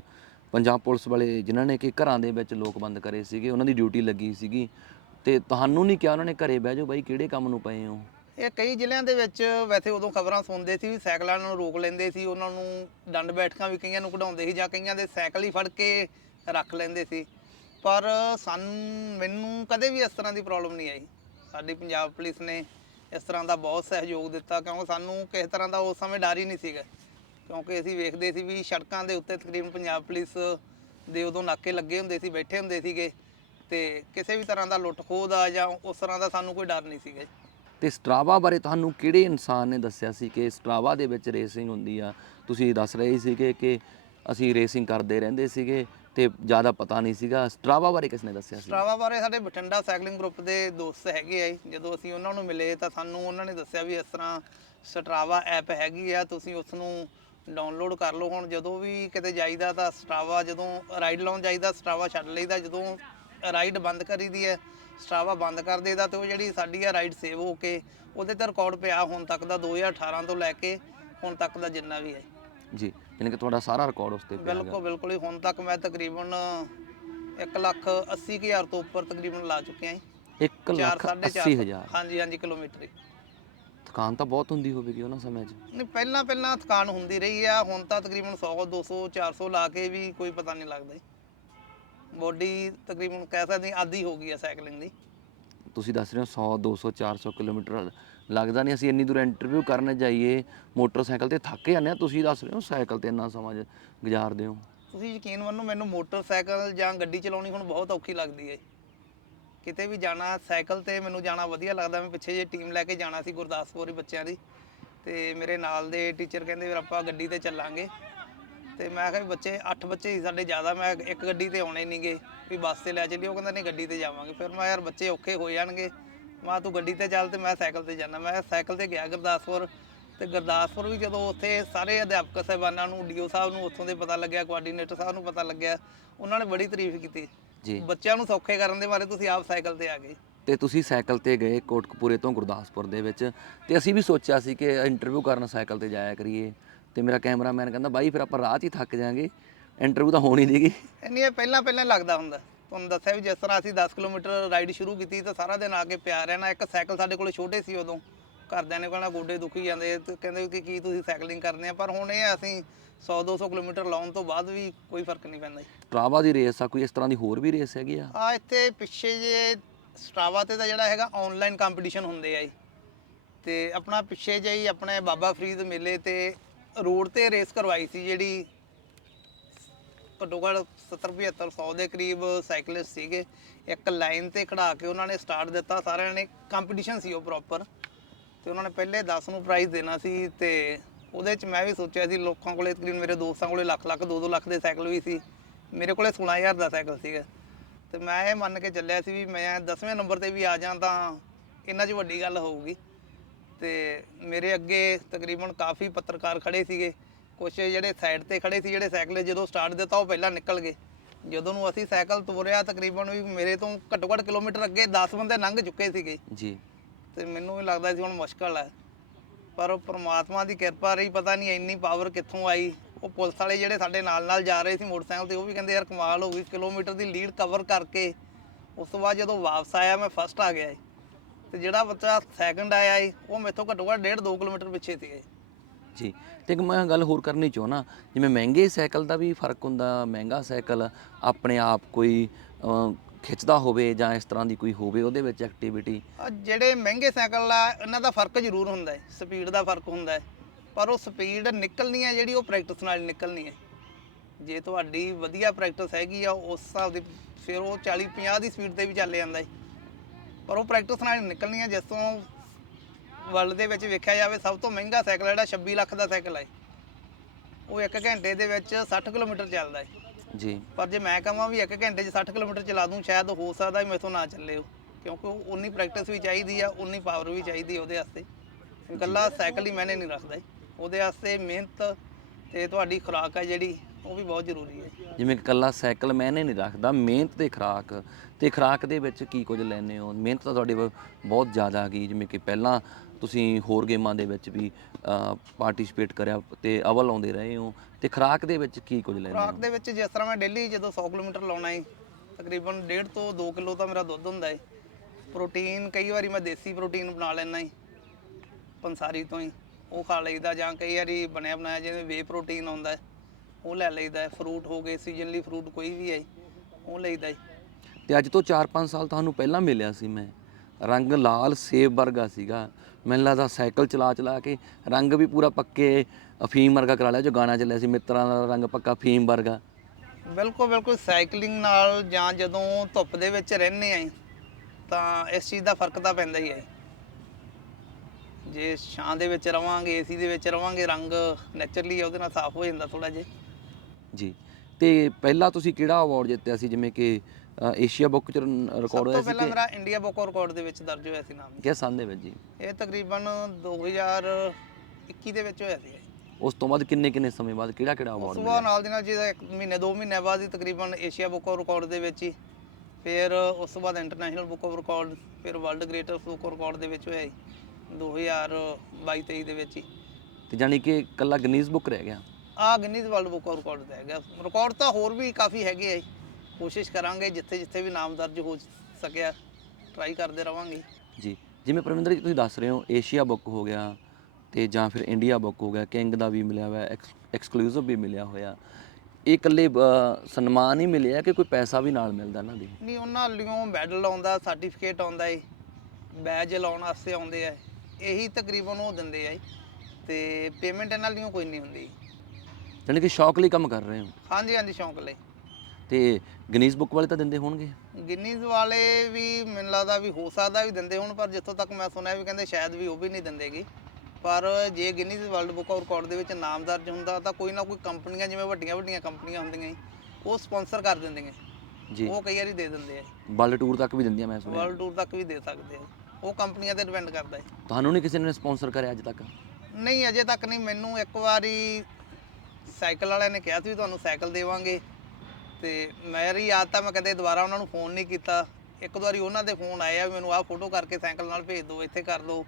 ਪੰਜਾਬ ਪੁਲਿਸ ਵਾਲੇ ਜਿਨ੍ਹਾਂ ਨੇ ਕਿ ਘਰਾਂ ਦੇ ਵਿੱਚ ਲੋਕ ਬੰਦ ਕਰੇ ਸੀਗੇ, ਉਹਨਾਂ ਦੀ ਡਿਊਟੀ ਲੱਗੀ ਸੀਗੀ। ਤੇ ਤੁਹਾਨੂੰ ਨਹੀਂ ਕਿਹਾ ਉਹਨਾਂ ਨੇ ਘਰੇ ਬਹਿ ਜਾਓ ਬਾਈ, ਕਿਹੜੇ ਕੰਮ ਨੂੰ ਪਏ ਹੋ? ਇਹ ਕਈ ਜ਼ਿਲ੍ਹਿਆਂ ਦੇ ਵਿੱਚ ਵੈਸੇ ਉਦੋਂ ਖਬਰਾਂ ਸੁਣਦੇ ਸੀ ਵੀ ਸਾਈਕਲਾਂ ਨੂੰ ਰੋਕ ਲੈਂਦੇ ਸੀ, ਉਹਨਾਂ ਨੂੰ ਡੰਡ ਬੈਠਕਾਂ ਵੀ ਕਈਆਂ ਨੂੰ ਕਢਾਉਂਦੇ ਸੀ ਜਾਂ ਕਈਆਂ ਦੇ ਸਾਈਕਲ ਹੀ ਫੜ ਕੇ ਰੱਖ ਲੈਂਦੇ ਸੀ। ਪਰ ਸਾਨੂੰ, ਮੈਨੂੰ ਕਦੇ ਵੀ ਇਸ ਤਰ੍ਹਾਂ ਦੀ ਪ੍ਰੋਬਲਮ ਨਹੀਂ ਆਈ। ਸਾਡੀ ਪੰਜਾਬ ਪੁਲਿਸ ਨੇ ਇਸ ਤਰ੍ਹਾਂ ਦਾ ਬਹੁਤ ਸਹਿਯੋਗ ਦਿੱਤਾ ਕਿਉਂਕਿ ਸਾਨੂੰ ਕਿਸੇ ਤਰ੍ਹਾਂ ਦਾ ਉਸ ਸਮੇਂ ਡਰ ਹੀ ਨਹੀਂ ਸੀਗਾ। ਕਿਉਂਕਿ ਅਸੀਂ ਵੇਖਦੇ ਸੀ ਵੀ ਸੜਕਾਂ ਦੇ ਉੱਤੇ ਤਕਰੀਬਨ ਪੰਜਾਬ ਪੁਲਿਸ ਦੇ ਉਦੋਂ ਨਾਕੇ ਲੱਗੇ ਹੁੰਦੇ ਸੀ, ਬੈਠੇ ਹੁੰਦੇ ਸੀਗੇ ਤੇ ਕਿਸੇ ਵੀ ਤਰ੍ਹਾਂ ਦਾ ਲੁੱਟ ਖੋਹ ਦਾ ਜਾਂ ਉਸ ਤਰ੍ਹਾਂ ਦਾ ਸਾਨੂੰ ਕੋਈ ਡਰ ਨਹੀਂ ਸੀਗਾ। ਤੇ ਸਟਰਾਵਾ ਬਾਰੇ ਤੁਹਾਨੂੰ ਕਿਹੜੇ ਇਨਸਾਨ ਨੇ ਦੱਸਿਆ ਸੀ ਕਿ ਸਟਰਾਵਾ ਦੇ ਵਿੱਚ ਰੇਸਿੰਗ ਹੁੰਦੀ ਆ? ਤੁਸੀਂ ਦੱਸ ਰਹੇ ਸੀਗੇ ਕਿ ਅਸੀਂ ਰੇਸਿੰਗ ਕਰਦੇ ਰਹਿੰਦੇ ਸੀਗੇ ਤੇ ਜ਼ਿਆਦਾ ਪਤਾ ਨਹੀਂ ਸੀਗਾ। ਸਟਰਾਵਾ ਬਾਰੇ ਕਿਸ ਨੇ ਦੱਸਿਆ ਸੀ? ਸਟਰਾਵਾ ਬਾਰੇ ਸਾਡੇ ਬਠਿੰਡਾ ਸਾਈਕਲਿੰਗ ਗਰੁੱਪ ਦੇ ਦੋਸਤ ਹੈਗੇ ਆ ਜਦੋਂ ਅਸੀਂ ਉਹਨਾਂ ਨੂੰ ਮਿਲੇ ਤਾਂ ਸਾਨੂੰ ਉਹਨਾਂ ਨੇ ਦੱਸਿਆ ਵੀ ਇਸ ਤਰ੍ਹਾਂ ਸਟਰਾਵਾ ਐਪ ਹੈਗੀ ਆ, ਤੁਸੀਂ ਉਸ ਨੂੰ ਡਾਊਨਲੋਡ ਕਰ ਲਓ। ਹੁਣ ਜਦੋਂ ਵੀ ਕਿਤੇ ਜਾਈਦਾ ਤਾਂ ਸਟਰਾਵਾ, ਜਦੋਂ ਰਾਈਡ ਲਾਉਣ ਜਾਈਦਾ, ਸਟਰਾਵਾ ਛੱਡ ਲਈਦਾ। ਜਦੋਂ ਰਾਈਡ ਬੰਦ ਕਰੀਦੀ ਹੈ ਸਟਰਾਵਾ ਬੰਦ ਕਰ ਦੇਦਾ ਤੇ ਉਹ ਜਿਹੜੀ ਸਾਡੀ ਆ ਰਾਈਡ ਸੇਵ ਹੋ ਕੇ ਉਹਦੇ ਤੇ ਰਿਕਾਰਡ ਪਿਆ ਹੁਣ ਤੱਕ ਦਾ 2018 ਤੋਂ ਲੈ ਕੇ ਹੁਣ ਤੱਕ ਦਾ ਜਿੰਨਾ ਵੀ ਹੈ। ਜੀ ਯਾਨੀ ਕਿ ਤੁਹਾਡਾ ਸਾਰਾ ਰਿਕਾਰਡ ਉਸ ਤੇ ਪਿਆ ਬਿਲਕੁਲ ਬਿਲਕੁਲ ਹੀ ਹੁਣ ਤੱਕ ਮੈਂ ਤਕਰੀਬਨ 1 ਲੱਖ 80 ਕੁ ਹਜ਼ਾਰ ਤੋਂ ਉੱਪਰ ਤਕਰੀਬਨ ਲਾ ਚੁੱਕਿਆ ਹਾਂ 1 ਲੱਖ 80 ਹਜ਼ਾਰ। ਹਾਂਜੀ ਹਾਂਜੀ ਕਿਲੋਮੀਟਰ ਹੀ। ਥਕਾਨ ਤਾਂ ਬਹੁਤ ਹੁੰਦੀ ਹੋਵੇਗੀ ਉਹਨਾਂ ਸਮੇਂ 'ਚ। ਨਹੀਂ ਪਹਿਲਾਂ ਪਹਿਲਾਂ ਥਕਾਨ ਹੁੰਦੀ ਰਹੀ ਆ ਹੁਣ ਤਾਂ ਤਕਰੀਬਨ 100 200 400 ਲਾ ਕੇ ਵੀ ਕੋਈ ਪਤਾ ਨਹੀਂ ਲੱਗਦਾ ਬੋਡੀ ਤਕਰੀਬਨ ਕਹਿ ਸਕਦੇ ਹਾਂ ਆਦੀ ਹੋ ਗਈ ਆ ਸਾਈਕਲਿੰਗ ਦੀ। ਤੁਸੀਂ ਦੱਸ ਰਹੇ ਹੋ 100 200 400 ਕਿਲੋਮੀਟਰ ਲੱਗਦਾ ਨਹੀਂ ਅਸੀਂ ਇੰਨੀ ਦੂਰ ਇੰਟਰਵਿਊ ਕਰਨ ਜਾਈਏ ਮੋਟਰਸਾਈਕਲ ਤੇ ਥੱਕ ਜਾਂਦੇ ਆ ਤੁਸੀਂ ਦੱਸ ਰਹੇ ਹੋ ਸਾਈਕਲ ਤੇ ਇੰਨਾ ਸਮਾਂ ਜ- ਗੁਜ਼ਾਰਦੇ ਹੋ? ਤੁਸੀਂ ਯਕੀਨ ਮੰਨੋ ਮੈਨੂੰ ਮੋਟਰਸਾਈਕਲ ਜਾਂ ਗੱਡੀ ਚਲਾਉਣੀ ਹੁਣ ਬਹੁਤ ਔਖੀ ਲੱਗਦੀ ਹੈ ਕਿਤੇ ਵੀ ਜਾਣਾ ਸਾਈਕਲ ਤੇ ਮੈਨੂੰ ਜਾਣਾ ਵਧੀਆ ਲੱਗਦਾ। ਮੈਂ ਪਿੱਛੇ ਜੇ ਟੀਮ ਲੈ ਕੇ ਜਾਣਾ ਸੀ ਗੁਰਦਾਸਪੁਰ ਹੀ ਬੱਚਿਆਂ ਦੀ। ਤੇ ਮੇਰੇ ਨਾਲ ਦੇ ਟੀਚਰ ਕਹਿੰਦੇ ਵੀ ਆਪਾਂ ਗੱਡੀ ਤੇ ਚੱਲਾਂਗੇ। ਤੇ ਮੈਂ ਕਿਹਾ ਵੀ ਬੱਚੇ 8 ਬੱਚੇ ਸੀ ਸਾਡੇ ਜ਼ਿਆਦਾ ਮੈਂ ਇੱਕ ਗੱਡੀ ਤੇ ਆਉਣੇ ਨਹੀਂਗੇ ਵੀ ਬੱਸ ਤੇ ਲੈ ਚੱਲੀ ਉਹ ਕਹਿੰਦਾ ਨਹੀਂ ਗੱਡੀ ਤੇ ਜਾਵਾਂਗੇ। ਫਿਰ ਮੈਂ ਯਾਰ ਬੱਚੇ ਔਖੇ ਹੋ ਜਾਣਗੇ। ਮੈਂ ਤੂੰ ਗੱਡੀ ਤੇ ਚੱਲ ਤੇ ਮੈਂ ਸਾਈਕਲ ਤੇ ਜਾਣਾ ਮੈਂ ਸਾਈਕਲ ਤੇ ਗਿਆ ਗੁਰਦਾਸਪੁਰ। ਤੇ ਗੁਰਦਾਸਪੁਰ ਵੀ ਜਦੋਂ ਉੱਥੇ ਸਾਰੇ ਅਧਿਆਪਕ ਸਾਹਿਬਾਨਾਂ ਨੂੰ ਡੀਓ ਸਾਹਿਬ ਨੂੰ ਉੱਥੋਂ ਦੇ ਪਤਾ ਲੱਗਿਆ ਕੋਆਰਡੀਨੇਟਰ ਸਾਹਿਬ ਨੂੰ ਪਤਾ ਲੱਗਿਆ ਉਹਨਾਂ ਨੇ ਬੜੀ ਤਾਰੀਫ ਕੀਤੀ। ਜੀ। ਬੱਚਿਆਂ ਨੂੰ ਸੌਖੇ ਕਰਨ ਦੇ ਬਾਰੇ ਤੁਸੀਂ ਆਪ ਸਾਈਕਲ ਤੇ ਆ ਗਏ। ਤੇ ਤੁਸੀਂ ਸਾਈਕਲ ਤੇ ਗਏ ਕੋਟਕਪੂਰੇ ਤੋਂ ਗੁਰਦਾਸਪੁਰ ਦੇ ਵਿੱਚ। ਤੇ ਅਸੀਂ ਵੀ ਸੋਚਿਆ ਸੀ ਕਿ ਇੰਟਰਵਿਊ ਕਰਨ ਸਾਈਕਲ ਤੇ ਜਾਇਆ ਕਰੀਏ। ਤੇ ਮੇਰਾ ਕੈਮਰਾਮੈਨ ਕਹਿੰਦਾ ਬਾਈ ਫਿਰ ਆਪਾਂ ਰਾਹ 'ਚ ਹੀ ਥੱਕ ਜਾਾਂਗੇ। ਇੰਟਰਵਿਊ ਤਾਂ ਹੋਣੀ ਦੀਗੀ ਇੰਨੀ ਇਹ ਪਹਿਲਾਂ ਪਹਿਲਾਂ ਲੱਗਦਾ ਹੁੰਦਾ। ਤੁਹਾਨੂੰ ਦੱਸਿਆ ਵੀ ਜਿਸ ਤਰ੍ਹਾਂ ਅਸੀਂ 10 ਕਿਲੋਮੀਟਰ ਰਾਈਡ ਸ਼ੁਰੂ ਕੀਤੀ ਤਾਂ ਸਾਰਾ ਦਿਨ ਆ ਕੇ ਪਿਆ ਰਹਿਣਾ। ਇੱਕ ਸਾਈਕਲ ਸਾਡੇ ਕੋਲ ਛੋਟੇ ਸੀ ਉਦੋਂ। ਘਰਦਿਆਂ ਨੇ ਕਹਿਣਾ ਗੋਡੇ ਦੁਖੀ ਜਾਂਦੇ ਤੇ ਕਹਿੰਦੇ ਕਿ ਕੀ ਤੁਸੀਂ ਸਾਈਕਲਿੰਗ ਕਰਦੇ ਆ? ਪਰ ਹੁਣ ਇਹ ਅਸੀਂ 100 200 ਕਿਲੋਮੀਟਰ ਲਾਉਣ ਤੋਂ ਬਾਅਦ ਵੀ ਕੋਈ ਫ਼ਰਕ ਨਹੀਂ ਪੈਂਦਾ ਜੀ। ਟਰਾਵਾ ਦੀ ਰੇਸ ਆ ਕੋਈ ਇਸ ਤਰ੍ਹਾਂ ਦੀ ਹੋਰ ਵੀ ਰੇਸ ਹੈਗੀ ਆ? ਆ ਇੱਥੇ ਪਿੱਛੇ ਜੇ ਸਟਰਾਵਾ ਤੇ ਤਾਂ ਜਿਹੜਾ ਹੈਗਾ ਆਨਲਾਈਨ ਕੰਪੀਟੀਸ਼ਨ ਹੁੰਦੇ ਆ ਜੀ। ਤੇ ਆਪਣਾ ਪਿੱਛੇ ਜੇ ਹੀ ਆਪਣੇ ਬਾਬਾ ਫਰੀਦ ਮੇਲੇ ਤੇ ਰੋਡ ਤੇ ਰੇਸ ਕਰਵਾਈ ਸੀ ਜਿਹੜੀ ਘੱਟੋ ਘੱਟ 70 75 100 ਦੇ ਕਰੀਬ ਸਾਈਕਲਿਸਟ ਸੀਗੇ। ਇੱਕ ਲਾਈਨ ਤੇ ਖੜਾ ਕੇ ਉਹਨਾਂ ਨੇ ਸਟਾਰਟ ਦਿੱਤਾ। ਸਾਰਿਆਂ ਨੇ ਕੰਪੀਟੀਸ਼ਨ ਸੀ ਉਹ ਪ੍ਰੋਪਰ ਤੇ ਉਹਨਾਂ ਨੇ ਪਹਿਲੇ 10 ਨੂੰ ਪ੍ਰਾਈਜ਼ ਦੇਣਾ ਸੀ ਤੇ ਉਹਦੇ ਚ ਮੈਂ ਵੀ ਸੋਚਿਆ ਸੀ, ਲੋਕਾਂ ਕੋਲੇ ਤਕਰੀਬਨ ਮੇਰੇ ਦੋਸਤਾਂ ਕੋਲੇ ਲੱਖ ਲੱਖ 2-2 ਲੱਖ ਦੇ ਸਾਈਕਲ ਵੀ ਸੀ। ਮੇਰੇ ਕੋਲੇ 16000 ਦਾ ਸਾਈਕਲ ਸੀਗਾ। ਤੇ ਮੈਂ ਇਹ ਮੰਨ ਕੇ ਚੱਲਿਆ ਸੀ ਵੀ ਮੈਂ 10ਵੇਂ ਨੰਬਰ ਤੇ ਵੀ ਆ ਜਾਂ ਤਾਂ ਇਹਨਾਂ 'ਚ ਵੱਡੀ ਗੱਲ ਹੋਊਗੀ। ਤੇ ਮੇਰੇ ਅੱਗੇ ਤਕਰੀਬਨ ਕਾਫੀ ਪੱਤਰਕਾਰ ਖੜੇ ਸੀਗੇ। ਕੁਝ ਜਿਹੜੇ ਸਾਈਡ ਤੇ ਖੜੇ ਸੀ ਜਿਹੜੇ ਸਾਈਕਲ ਜਦੋਂ ਸਟਾਰਟ ਦਿੱਤਾ ਉਹ ਪਹਿਲਾਂ ਨਿਕਲ ਗਏ। ਜਦੋਂ ਨੂੰ ਅਸੀਂ ਸਾਈਕਲ ਤੋਰਿਆ ਤਕਰੀਬਨ ਵੀ ਮੇਰੇ ਤੋਂ ਘੱਟੋ ਘੱਟ ਕਿਲੋਮੀਟਰ ਅੱਗੇ 10 ਬੰਦੇ ਲੰਘ ਚੁੱਕੇ ਸੀਗੇ। ਜੀ। ਤੇ ਮੈਨੂੰ ਵੀ ਲੱਗਦਾ ਸੀ ਹੁਣ ਮੁਸ਼ਕਲ ਹੈ ਪਰ ਉਹ ਪ੍ਰਮਾਤਮਾ ਦੀ ਕਿਰਪਾ ਰਹੀ ਪਤਾ ਨਹੀਂ ਇੰਨੀ ਪਾਵਰ ਕਿੱਥੋਂ ਆਈ। ਉਹ ਪੁਲਿਸ ਵਾਲੇ ਜਿਹੜੇ ਸਾਡੇ ਨਾਲ ਨਾਲ ਜਾ ਰਹੇ ਸੀ ਮੋਟਰਸਾਈਕਲ ਤੇ ਉਹ ਵੀ ਕਹਿੰਦੇ ਯਾਰ ਕਮਾਲ ਹੋ ਗਈ ਕਿਲੋਮੀਟਰ ਦੀ ਲੀਡ ਕਵਰ ਕਰਕੇ। ਉਸ ਤੋਂ ਬਾਅਦ ਜਦੋਂ ਵਾਪਸ ਆਇਆ ਮੈਂ ਫਸਟ ਆ ਗਿਆ। ਤੇ ਜਿਹੜਾ ਬੱਚਾ ਸੈਕੰਡ ਆਇਆ ਸੀ ਉਹ ਮੇਥੋਂ ਘੱਟੋ ਘੱਟ 1.5 2 ਕਿਲੋਮੀਟਰ ਪਿੱਛੇ ਸੀਗੇ ਜੀ ਤੇ ਇੱਕ ਮੈਂ ਗੱਲ ਹੋਰ ਕਰਨੀ ਚਾਹੁੰਦਾ ਜਿਵੇਂ ਮਹਿੰਗੇ ਸਾਈਕਲ ਦਾ ਵੀ ਫ਼ਰਕ ਹੁੰਦਾ ਮਹਿੰਗਾ ਸਾਈਕਲ ਆਪਣੇ ਆਪ ਕੋਈ ਖਿੱਚਦਾ ਹੋਵੇ ਜਾਂ ਇਸ ਤਰ੍ਹਾਂ ਦੀ ਕੋਈ ਹੋਵੇ ਉਹਦੇ ਵਿੱਚ ਐਕਟੀਵਿਟੀ ਜਿਹੜੇ ਮਹਿੰਗੇ ਸਾਈਕਲ ਆ ਇਹਨਾਂ ਦਾ ਫ਼ਰਕ ਜ਼ਰੂਰ ਹੁੰਦਾ ਹੈ ਸਪੀਡ ਦਾ ਫ਼ਰਕ ਹੁੰਦਾ ਹੈ ਪਰ ਉਹ ਸਪੀਡ ਨਿਕਲਣੀ ਹੈ ਜਿਹੜੀ ਉਹ ਪ੍ਰੈਕਟਿਸ ਨਾਲ ਨਿਕਲਣੀ ਹੈ ਜੇ ਤੁਹਾਡੀ ਵਧੀਆ ਪ੍ਰੈਕਟਿਸ ਹੈਗੀ ਆ ਉਸ ਹਿਸਾਬ ਦੀ ਫਿਰ ਉਹ 40 50 ਦੀ ਸਪੀਡ ਤੇ ਵੀ ਚੱਲ ਜਾਂਦਾ ਹੈ ਪਰ ਉਹ ਪ੍ਰੈਕਟਿਸ ਨਾਲ ਹੀ ਨਿਕਲਣੀ ਹੈ ਜਿਸ ਤੋਂ ਵਰਲਡ ਦੇ ਵਿੱਚ ਵੇਖਿਆ ਜਾਵੇ ਸਭ ਤੋਂ ਮਹਿੰਗਾ ਸਾਈਕਲ ਜਿਹੜਾ 26 ਲੱਖ ਦਾ ਸਾਈਕਲ ਹੈ। ਉਹ 1 ਘੰਟੇ ਦੇ ਵਿੱਚ 60 ਕਿਲੋਮੀਟਰ ਚੱਲਦਾ ਹੈ। ਜੀ। ਪਰ ਜੇ ਮੈਂ ਕਹਾਂ ਵੀ 1 ਘੰਟੇ 'ਚ 60 ਕਿਲੋਮੀਟਰ ਚਲਾ ਦੂੰ ਸ਼ਾਇਦ ਹੋ ਸਕਦਾ ਵੀ ਮੈਥੋਂ ਨਾ ਚੱਲੇ ਉਹ ਕਿਉਂਕਿ ਉਹ ਉਨੀ ਪ੍ਰੈਕਟਿਸ ਵੀ ਚਾਹੀਦੀ ਆ ਉਨੀ ਪਾਵਰ ਵੀ ਚਾਹੀਦੀ ਉਹਦੇ ਵਾਸਤੇ। ਇਕੱਲਾ ਸਾਈਕਲ ਹੀ ਮੈਨੇ ਨਹੀਂ ਰੱਖਦਾ। ਉਹਦੇ ਵਾਸਤੇ ਮਿਹਨਤ ਤੇ ਤੁਹਾਡੀ ਖੁਰਾਕ ਹੈ ਜਿਹੜੀ ਉਹ ਵੀ ਬਹੁਤ ਜ਼ਰੂਰੀ ਹੈ। ਜਿਵੇਂ ਇਕੱਲਾ ਸਾਈਕਲ ਮੈਨੇ ਨਹੀਂ ਰੱਖਦਾ ਮਿਹਨਤ ਤੇ ਖੁਰਾਕ। ਤੇ ਖੁਰਾਕ ਦੇ ਵਿੱਚ ਕੀ ਕੁਝ ਲੈਂਦੇ ਹੋ? ਮਿਹਨਤ ਤਾਂ ਤੁਹਾਡੀ ਬ- ਬਹੁਤ ਜ਼ਿਆਦਾ ਗਈ ਜਿਵੇਂ ਕਿ ਪਹਿਲਾਂ ਤੁਸੀਂ ਹੋਰ ਗੇਮਾਂ ਦੇ ਵਿੱਚ ਵੀ ਪਾਰਟਿਸਿਪੇਟ ਕਰਿਆ ਤੇ ਅਵਲ ਆਉਂਦੇ ਰਹੇ ਹੋ। ਤੇ ਖੁਰਾਕ ਦੇ ਵਿੱਚ ਕੀ ਕੁਝ ਲੈਂਦੇ ਖੁਰਾਕ ਹੋ? ਦੇ ਵਿੱਚ ਜਿਸ ਤਰ੍ਹਾਂ ਮੈਂ ਡੇਲੀ ਜਦੋਂ 100 ਕਿਲੋਮੀਟਰ ਲਾਉਣਾ ਹੈ ਤਕਰੀਬਨ 1.5 ਤੋਂ 2 ਕਿਲੋ ਤਾਂ ਮੇਰਾ ਦੁੱਧ ਹੁੰਦਾ ਹੈ ਪ੍ਰੋਟੀਨ ਕਈ ਵਾਰੀ ਮੈਂ ਦੇਸੀ ਪ੍ਰੋਟੀਨ ਬਣਾ ਲੈਣਾ ਹੈ ਪੰਸਾਰੀ ਤੋਂ ਹੀ। ਉਹ ਖਾ ਲਈਦਾ ਜਾਂ ਕਈ ਵਾਰੀ ਬਣਿਆ ਬਣਾਇਆ ਜਿਵੇਂ ਵੇ ਪ੍ਰੋਟੀਨ ਆਉਂਦਾ ਹੈ ਉਹ ਲੈ ਲਈਦਾ ਹੈ ਫਰੂਟ ਹੋ ਗਏ ਸੀਜ਼ਨਲੀ ਫਰੂਟ ਕੋਈ ਵੀ ਹੈ ਉਹ ਲਈਦਾ ਹੈ ਤੇ ਅੱਜ ਤੋਂ 4-5 ਸਾਲ ਤੁਹਾਨੂੰ ਪਹਿਲਾਂ ਮਿਲਿਆ ਸੀ ਮੈਂ। ਰੰਗ ਲਾਲ ਸੇਬ ਵਰਗਾ ਸੀਗਾ। ਮੈਨੂੰ ਲੱਗਦਾ ਸਾਈਕਲ ਚਲਾ ਚਲਾ ਕੇ ਰੰਗ ਵੀ ਪੂਰਾ ਪੱਕੇ ਅਫੀਮ ਵਰਗਾ ਕਰਾ ਲਿਆ ਜੋ ਗਾਣਾ ਚੱਲਿਆ ਸੀ ਮਿੱਤਰਾਂ ਦਾ ਰੰਗ ਪੱਕਾ ਅਫੀਮ ਵਰਗਾ। ਬਿਲਕੁਲ ਬਿਲਕੁਲ ਸਾਈਕਲਿੰਗ ਨਾਲ ਜਾਂ ਜਦੋਂ ਧੁੱਪ ਦੇ ਵਿੱਚ ਰਹਿੰਦੇ ਆਂ ਤਾਂ ਇਸ ਚੀਜ਼ ਦਾ ਫ਼ਰਕ ਤਾਂ ਪੈਂਦਾ ਹੀ ਹੈ। ਜੇ ਛਾਂ ਦੇ ਵਿੱਚ ਰਵਾਂਗੇ ਏਸੀ ਦੇ ਵਿੱਚ ਰਵਾਂਗੇ ਰੰਗ ਨੇਚਰਲੀ ਉਹਦੇ ਨਾਲ ਸਾਫ਼ ਹੋ ਜਾਂਦਾ ਥੋੜਾ ਜਿਹਾ। ਜੀ। ਤੇ ਪਹਿਲਾਂ ਤੁਸੀਂ ਕਿਹੜਾ ਅਵਾਰਡ ਜਿੱਤਿਆ ਸੀ? ਜਿਵੇਂ ਕਿ ਏਸ਼ੀਆ ਬੁੱਕ ਚ ਰਿਕਾਰਡ ਸਭ ਹੋਇਆ ਤੋਂ ਸੀ ਪਹਿਲਾਂ ਕਿ ਮੇਰਾ ਇੰਡੀਆ ਬੁੱਕ ਰਿਕਾਰਡ ਦੇ ਵਿੱਚ ਦਰਜ ਹੋਇਆ ਸੀ ਨਾਮ। ਕਿਸ ਸੰਨ ਦੇ ਵਿੱਚ ਜੀ ਇਹ ਤਕਰੀਬਨ 2021 ਦੇ ਵਿੱਚ ਹੋਇਆ ਸੀ ਉਸ ਤੋਂ ਬਾਅਦ ਕਿੰਨੇ ਕਿੰਨੇ ਸਮੇਂ ਬਾਅਦ ਕਿਹੜਾ ਕਿਹੜਾ ਉਸ ਅਵਾਰਡ ਤੋਂ ਮਿਲਿਆ? ਬਾਅਦ ਨਾਲ ਦੀ ਨਾਲ ਜਿਹਦਾ ਇੱਕ ਮਹੀਨੇ ਦੋ ਮਹੀਨੇ ਬਾਅਦ ਹੀ ਤਕਰੀਬਨ ਏਸ਼ੀਆ ਬੁੱਕ ਰਿਕਾਰਡ ਦੇ ਵਿੱਚ ਹੀ। ਫਿਰ ਉਸ ਤੋਂ ਬਾਅਦ ਇੰਟਰਨੈਸ਼ਨਲ ਬੁੱਕ ਆਫ ਰਿਕਾਰਡ ਫਿਰ ਵਰਲਡ ਗ੍ਰੇਟੈਸਟ ਬੁੱਕ ਰਿਕਾਰਡ ਦੇ ਵਿੱਚ ਹੋਇਆ ਜੀ 2022 23 ਦੇ ਵਿੱਚ ਹੀ। ਤੇ ਜਾਣੀ ਕਿ ਇਕੱਲਾ ਗਨੀਜ਼ ਬੁੱਕ ਰਹਿ ਗਿਆ? ਆ Guinness world book of record ਦਾ ਹੈਗਾ ਰਿਕਾਰਡ ਤਾਂ ਹੋਰ ਵੀ ਕਾਫੀ ਹੈਗੇ ਆ ਜੀ। ਕੋਸ਼ਿਸ਼ ਕਰਾਂਗੇ ਜਿੱਥੇ ਜਿੱਥੇ ਵੀ ਨਾਮ ਦਰਜ ਹੋ ਸਕਿਆ ਟਰਾਈ ਕਰਦੇ ਰਵਾਂਗੇ। ਜੀ ਜਿਵੇਂ ਪਰਮਿੰਦਰ ਜੀ ਤੁਸੀਂ ਦੱਸ ਰਹੇ ਹੋ ਏਸ਼ੀਆ ਬੁੱਕ ਹੋ ਗਿਆ ਤੇ ਜਾਂ ਫਿਰ ਇੰਡੀਆ ਬੁੱਕ ਹੋ ਗਿਆ ਕਿੰਗ ਦਾ ਵੀ ਮਿਲਿਆ ਹੋਇਆ ਐਕਸਕਲੂਸਿਵ ਵੀ ਮਿਲਿਆ ਹੋਇਆ। ਇਹ ਇਕੱਲੇ ਸਨਮਾਨ ਹੀ ਮਿਲਿਆ ਕਿ ਕੋਈ ਪੈਸਾ ਵੀ ਨਾਲ ਮਿਲਦਾ ਇਹਨਾਂ ਦੇ? ਨਹੀਂ ਉਹਨਾਂ ਲਿਓ ਮੈਡਲ ਆਉਂਦਾ ਸਰਟੀਫਿਕੇਟ ਆਉਂਦਾ ਏ ਬੈਜ ਲਾਉਣ ਵਾਸਤੇ ਆਉਂਦੇ ਆ। ਇਹੀ ਤਕਰੀਬਨ ਉਹ ਦਿੰਦੇ ਆ। ਤੇ ਪੇਮੈਂਟ ਇਹਨਾਂ ਲਿਓ ਕੋਈ ਨਹੀਂ ਹੁੰਦੀ। ਜਾਣੀ ਕਿ ਸ਼ੌਕ ਲਈ ਕੰਮ ਕਰ ਰਹੇ ਹੋ? ਹਾਂਜੀ ਹਾਂਜੀ ਸ਼ੌਂਕ ਲਈ। ਤੇ ਗਨੀਜ਼ ਬੁੱਕ ਵਾਲੇ ਤਾਂ ਦਿੰਦੇ ਹੋਣਗੇ? ਗਿਨੀਜ਼ ਵਾਲੇ ਵੀ ਮੈਨੂੰ ਲੱਗਦਾ ਵੀ ਹੋ ਸਕਦਾ ਵੀ ਦਿੰਦੇ ਹੁਣ ਪਰ ਜਿੱਥੋਂ ਤੱਕ ਮੈਂ ਸੁਣਿਆ ਵੀ ਕਹਿੰਦੇ ਸ਼ਾਇਦ ਵੀ ਉਹ ਵੀ ਨਹੀਂ ਦਿੰਦੇਗੇ। ਪਰ ਜੇ Guinness world book of record ਦੇ ਵਿੱਚ ਨਾਮ ਦਰਜ ਹੁੰਦਾ ਤਾਂ ਕੋਈ ਨਾ ਕੋਈ ਕੰਪਨੀਆਂ ਜਿਵੇਂ ਵੱਡੀਆਂ ਵੱਡੀਆਂ ਕੰਪਨੀਆਂ ਹੁੰਦੀਆਂ ਜੀ, ਉਹ ਸਪਾਂਸਰ ਕਰ ਦਿੰਦੀਆਂ। ਜੀ। ਉਹ ਕਈ ਵਾਰੀ ਦੇ ਦਿੰਦੇ ਆ ਵਰਲਡ ਟੂਰ ਤੱਕ ਵੀ ਦਿੰਦੀਆਂ ਮੈਂ ਸੁਣਿਆ। ਵਰਲਡ ਟੂਰ ਤੱਕ ਵੀ ਦੇ ਸਕਦੇ ਆ। ਉਹ ਕੰਪਨੀਆਂ ਤੇ ਡਿਪੈਂਡ ਕਰਦਾ ਹੈ ਤੁਹਾਨੂੰ ਨਹੀਂ ਕਿਸੇ ਨੇ ਸਪਾਂਸਰ ਕਰਿਆ ਅੱਜ ਤੱਕ? ਨਹੀਂ ਅਜੇ ਤੱਕ ਨਹੀਂ। ਮੈਨੂੰ ਇੱਕ ਵਾਰੀ ਸਾਈਕਲ ਵਾਲਿਆਂ ਨੇ ਕਿਹਾ ਸੀ ਵੀ ਤੁਹਾਨੂੰ ਸਾਈਕਲ ਦੇਵਾਂਗੇ। ਤੇ ਮੇਰੀ ਆਦਤ ਤਾਂ ਮੈਂ ਕਦੇ ਦੁਬਾਰਾ ਉਹਨਾਂ ਨੂੰ ਫੋਨ ਨਹੀਂ ਕੀਤਾ। ਇੱਕ ਵਾਰੀ ਉਹਨਾਂ ਦੇ ਫੋਨ ਆਏ ਆ ਵੀ ਮੈਨੂੰ ਆਹ ਫੋਟੋ ਕਰਕੇ ਸਾਈਕਲ ਨਾਲ ਭੇਜ ਦਿਓ ਇੱਥੇ ਕਰ ਦਿਓ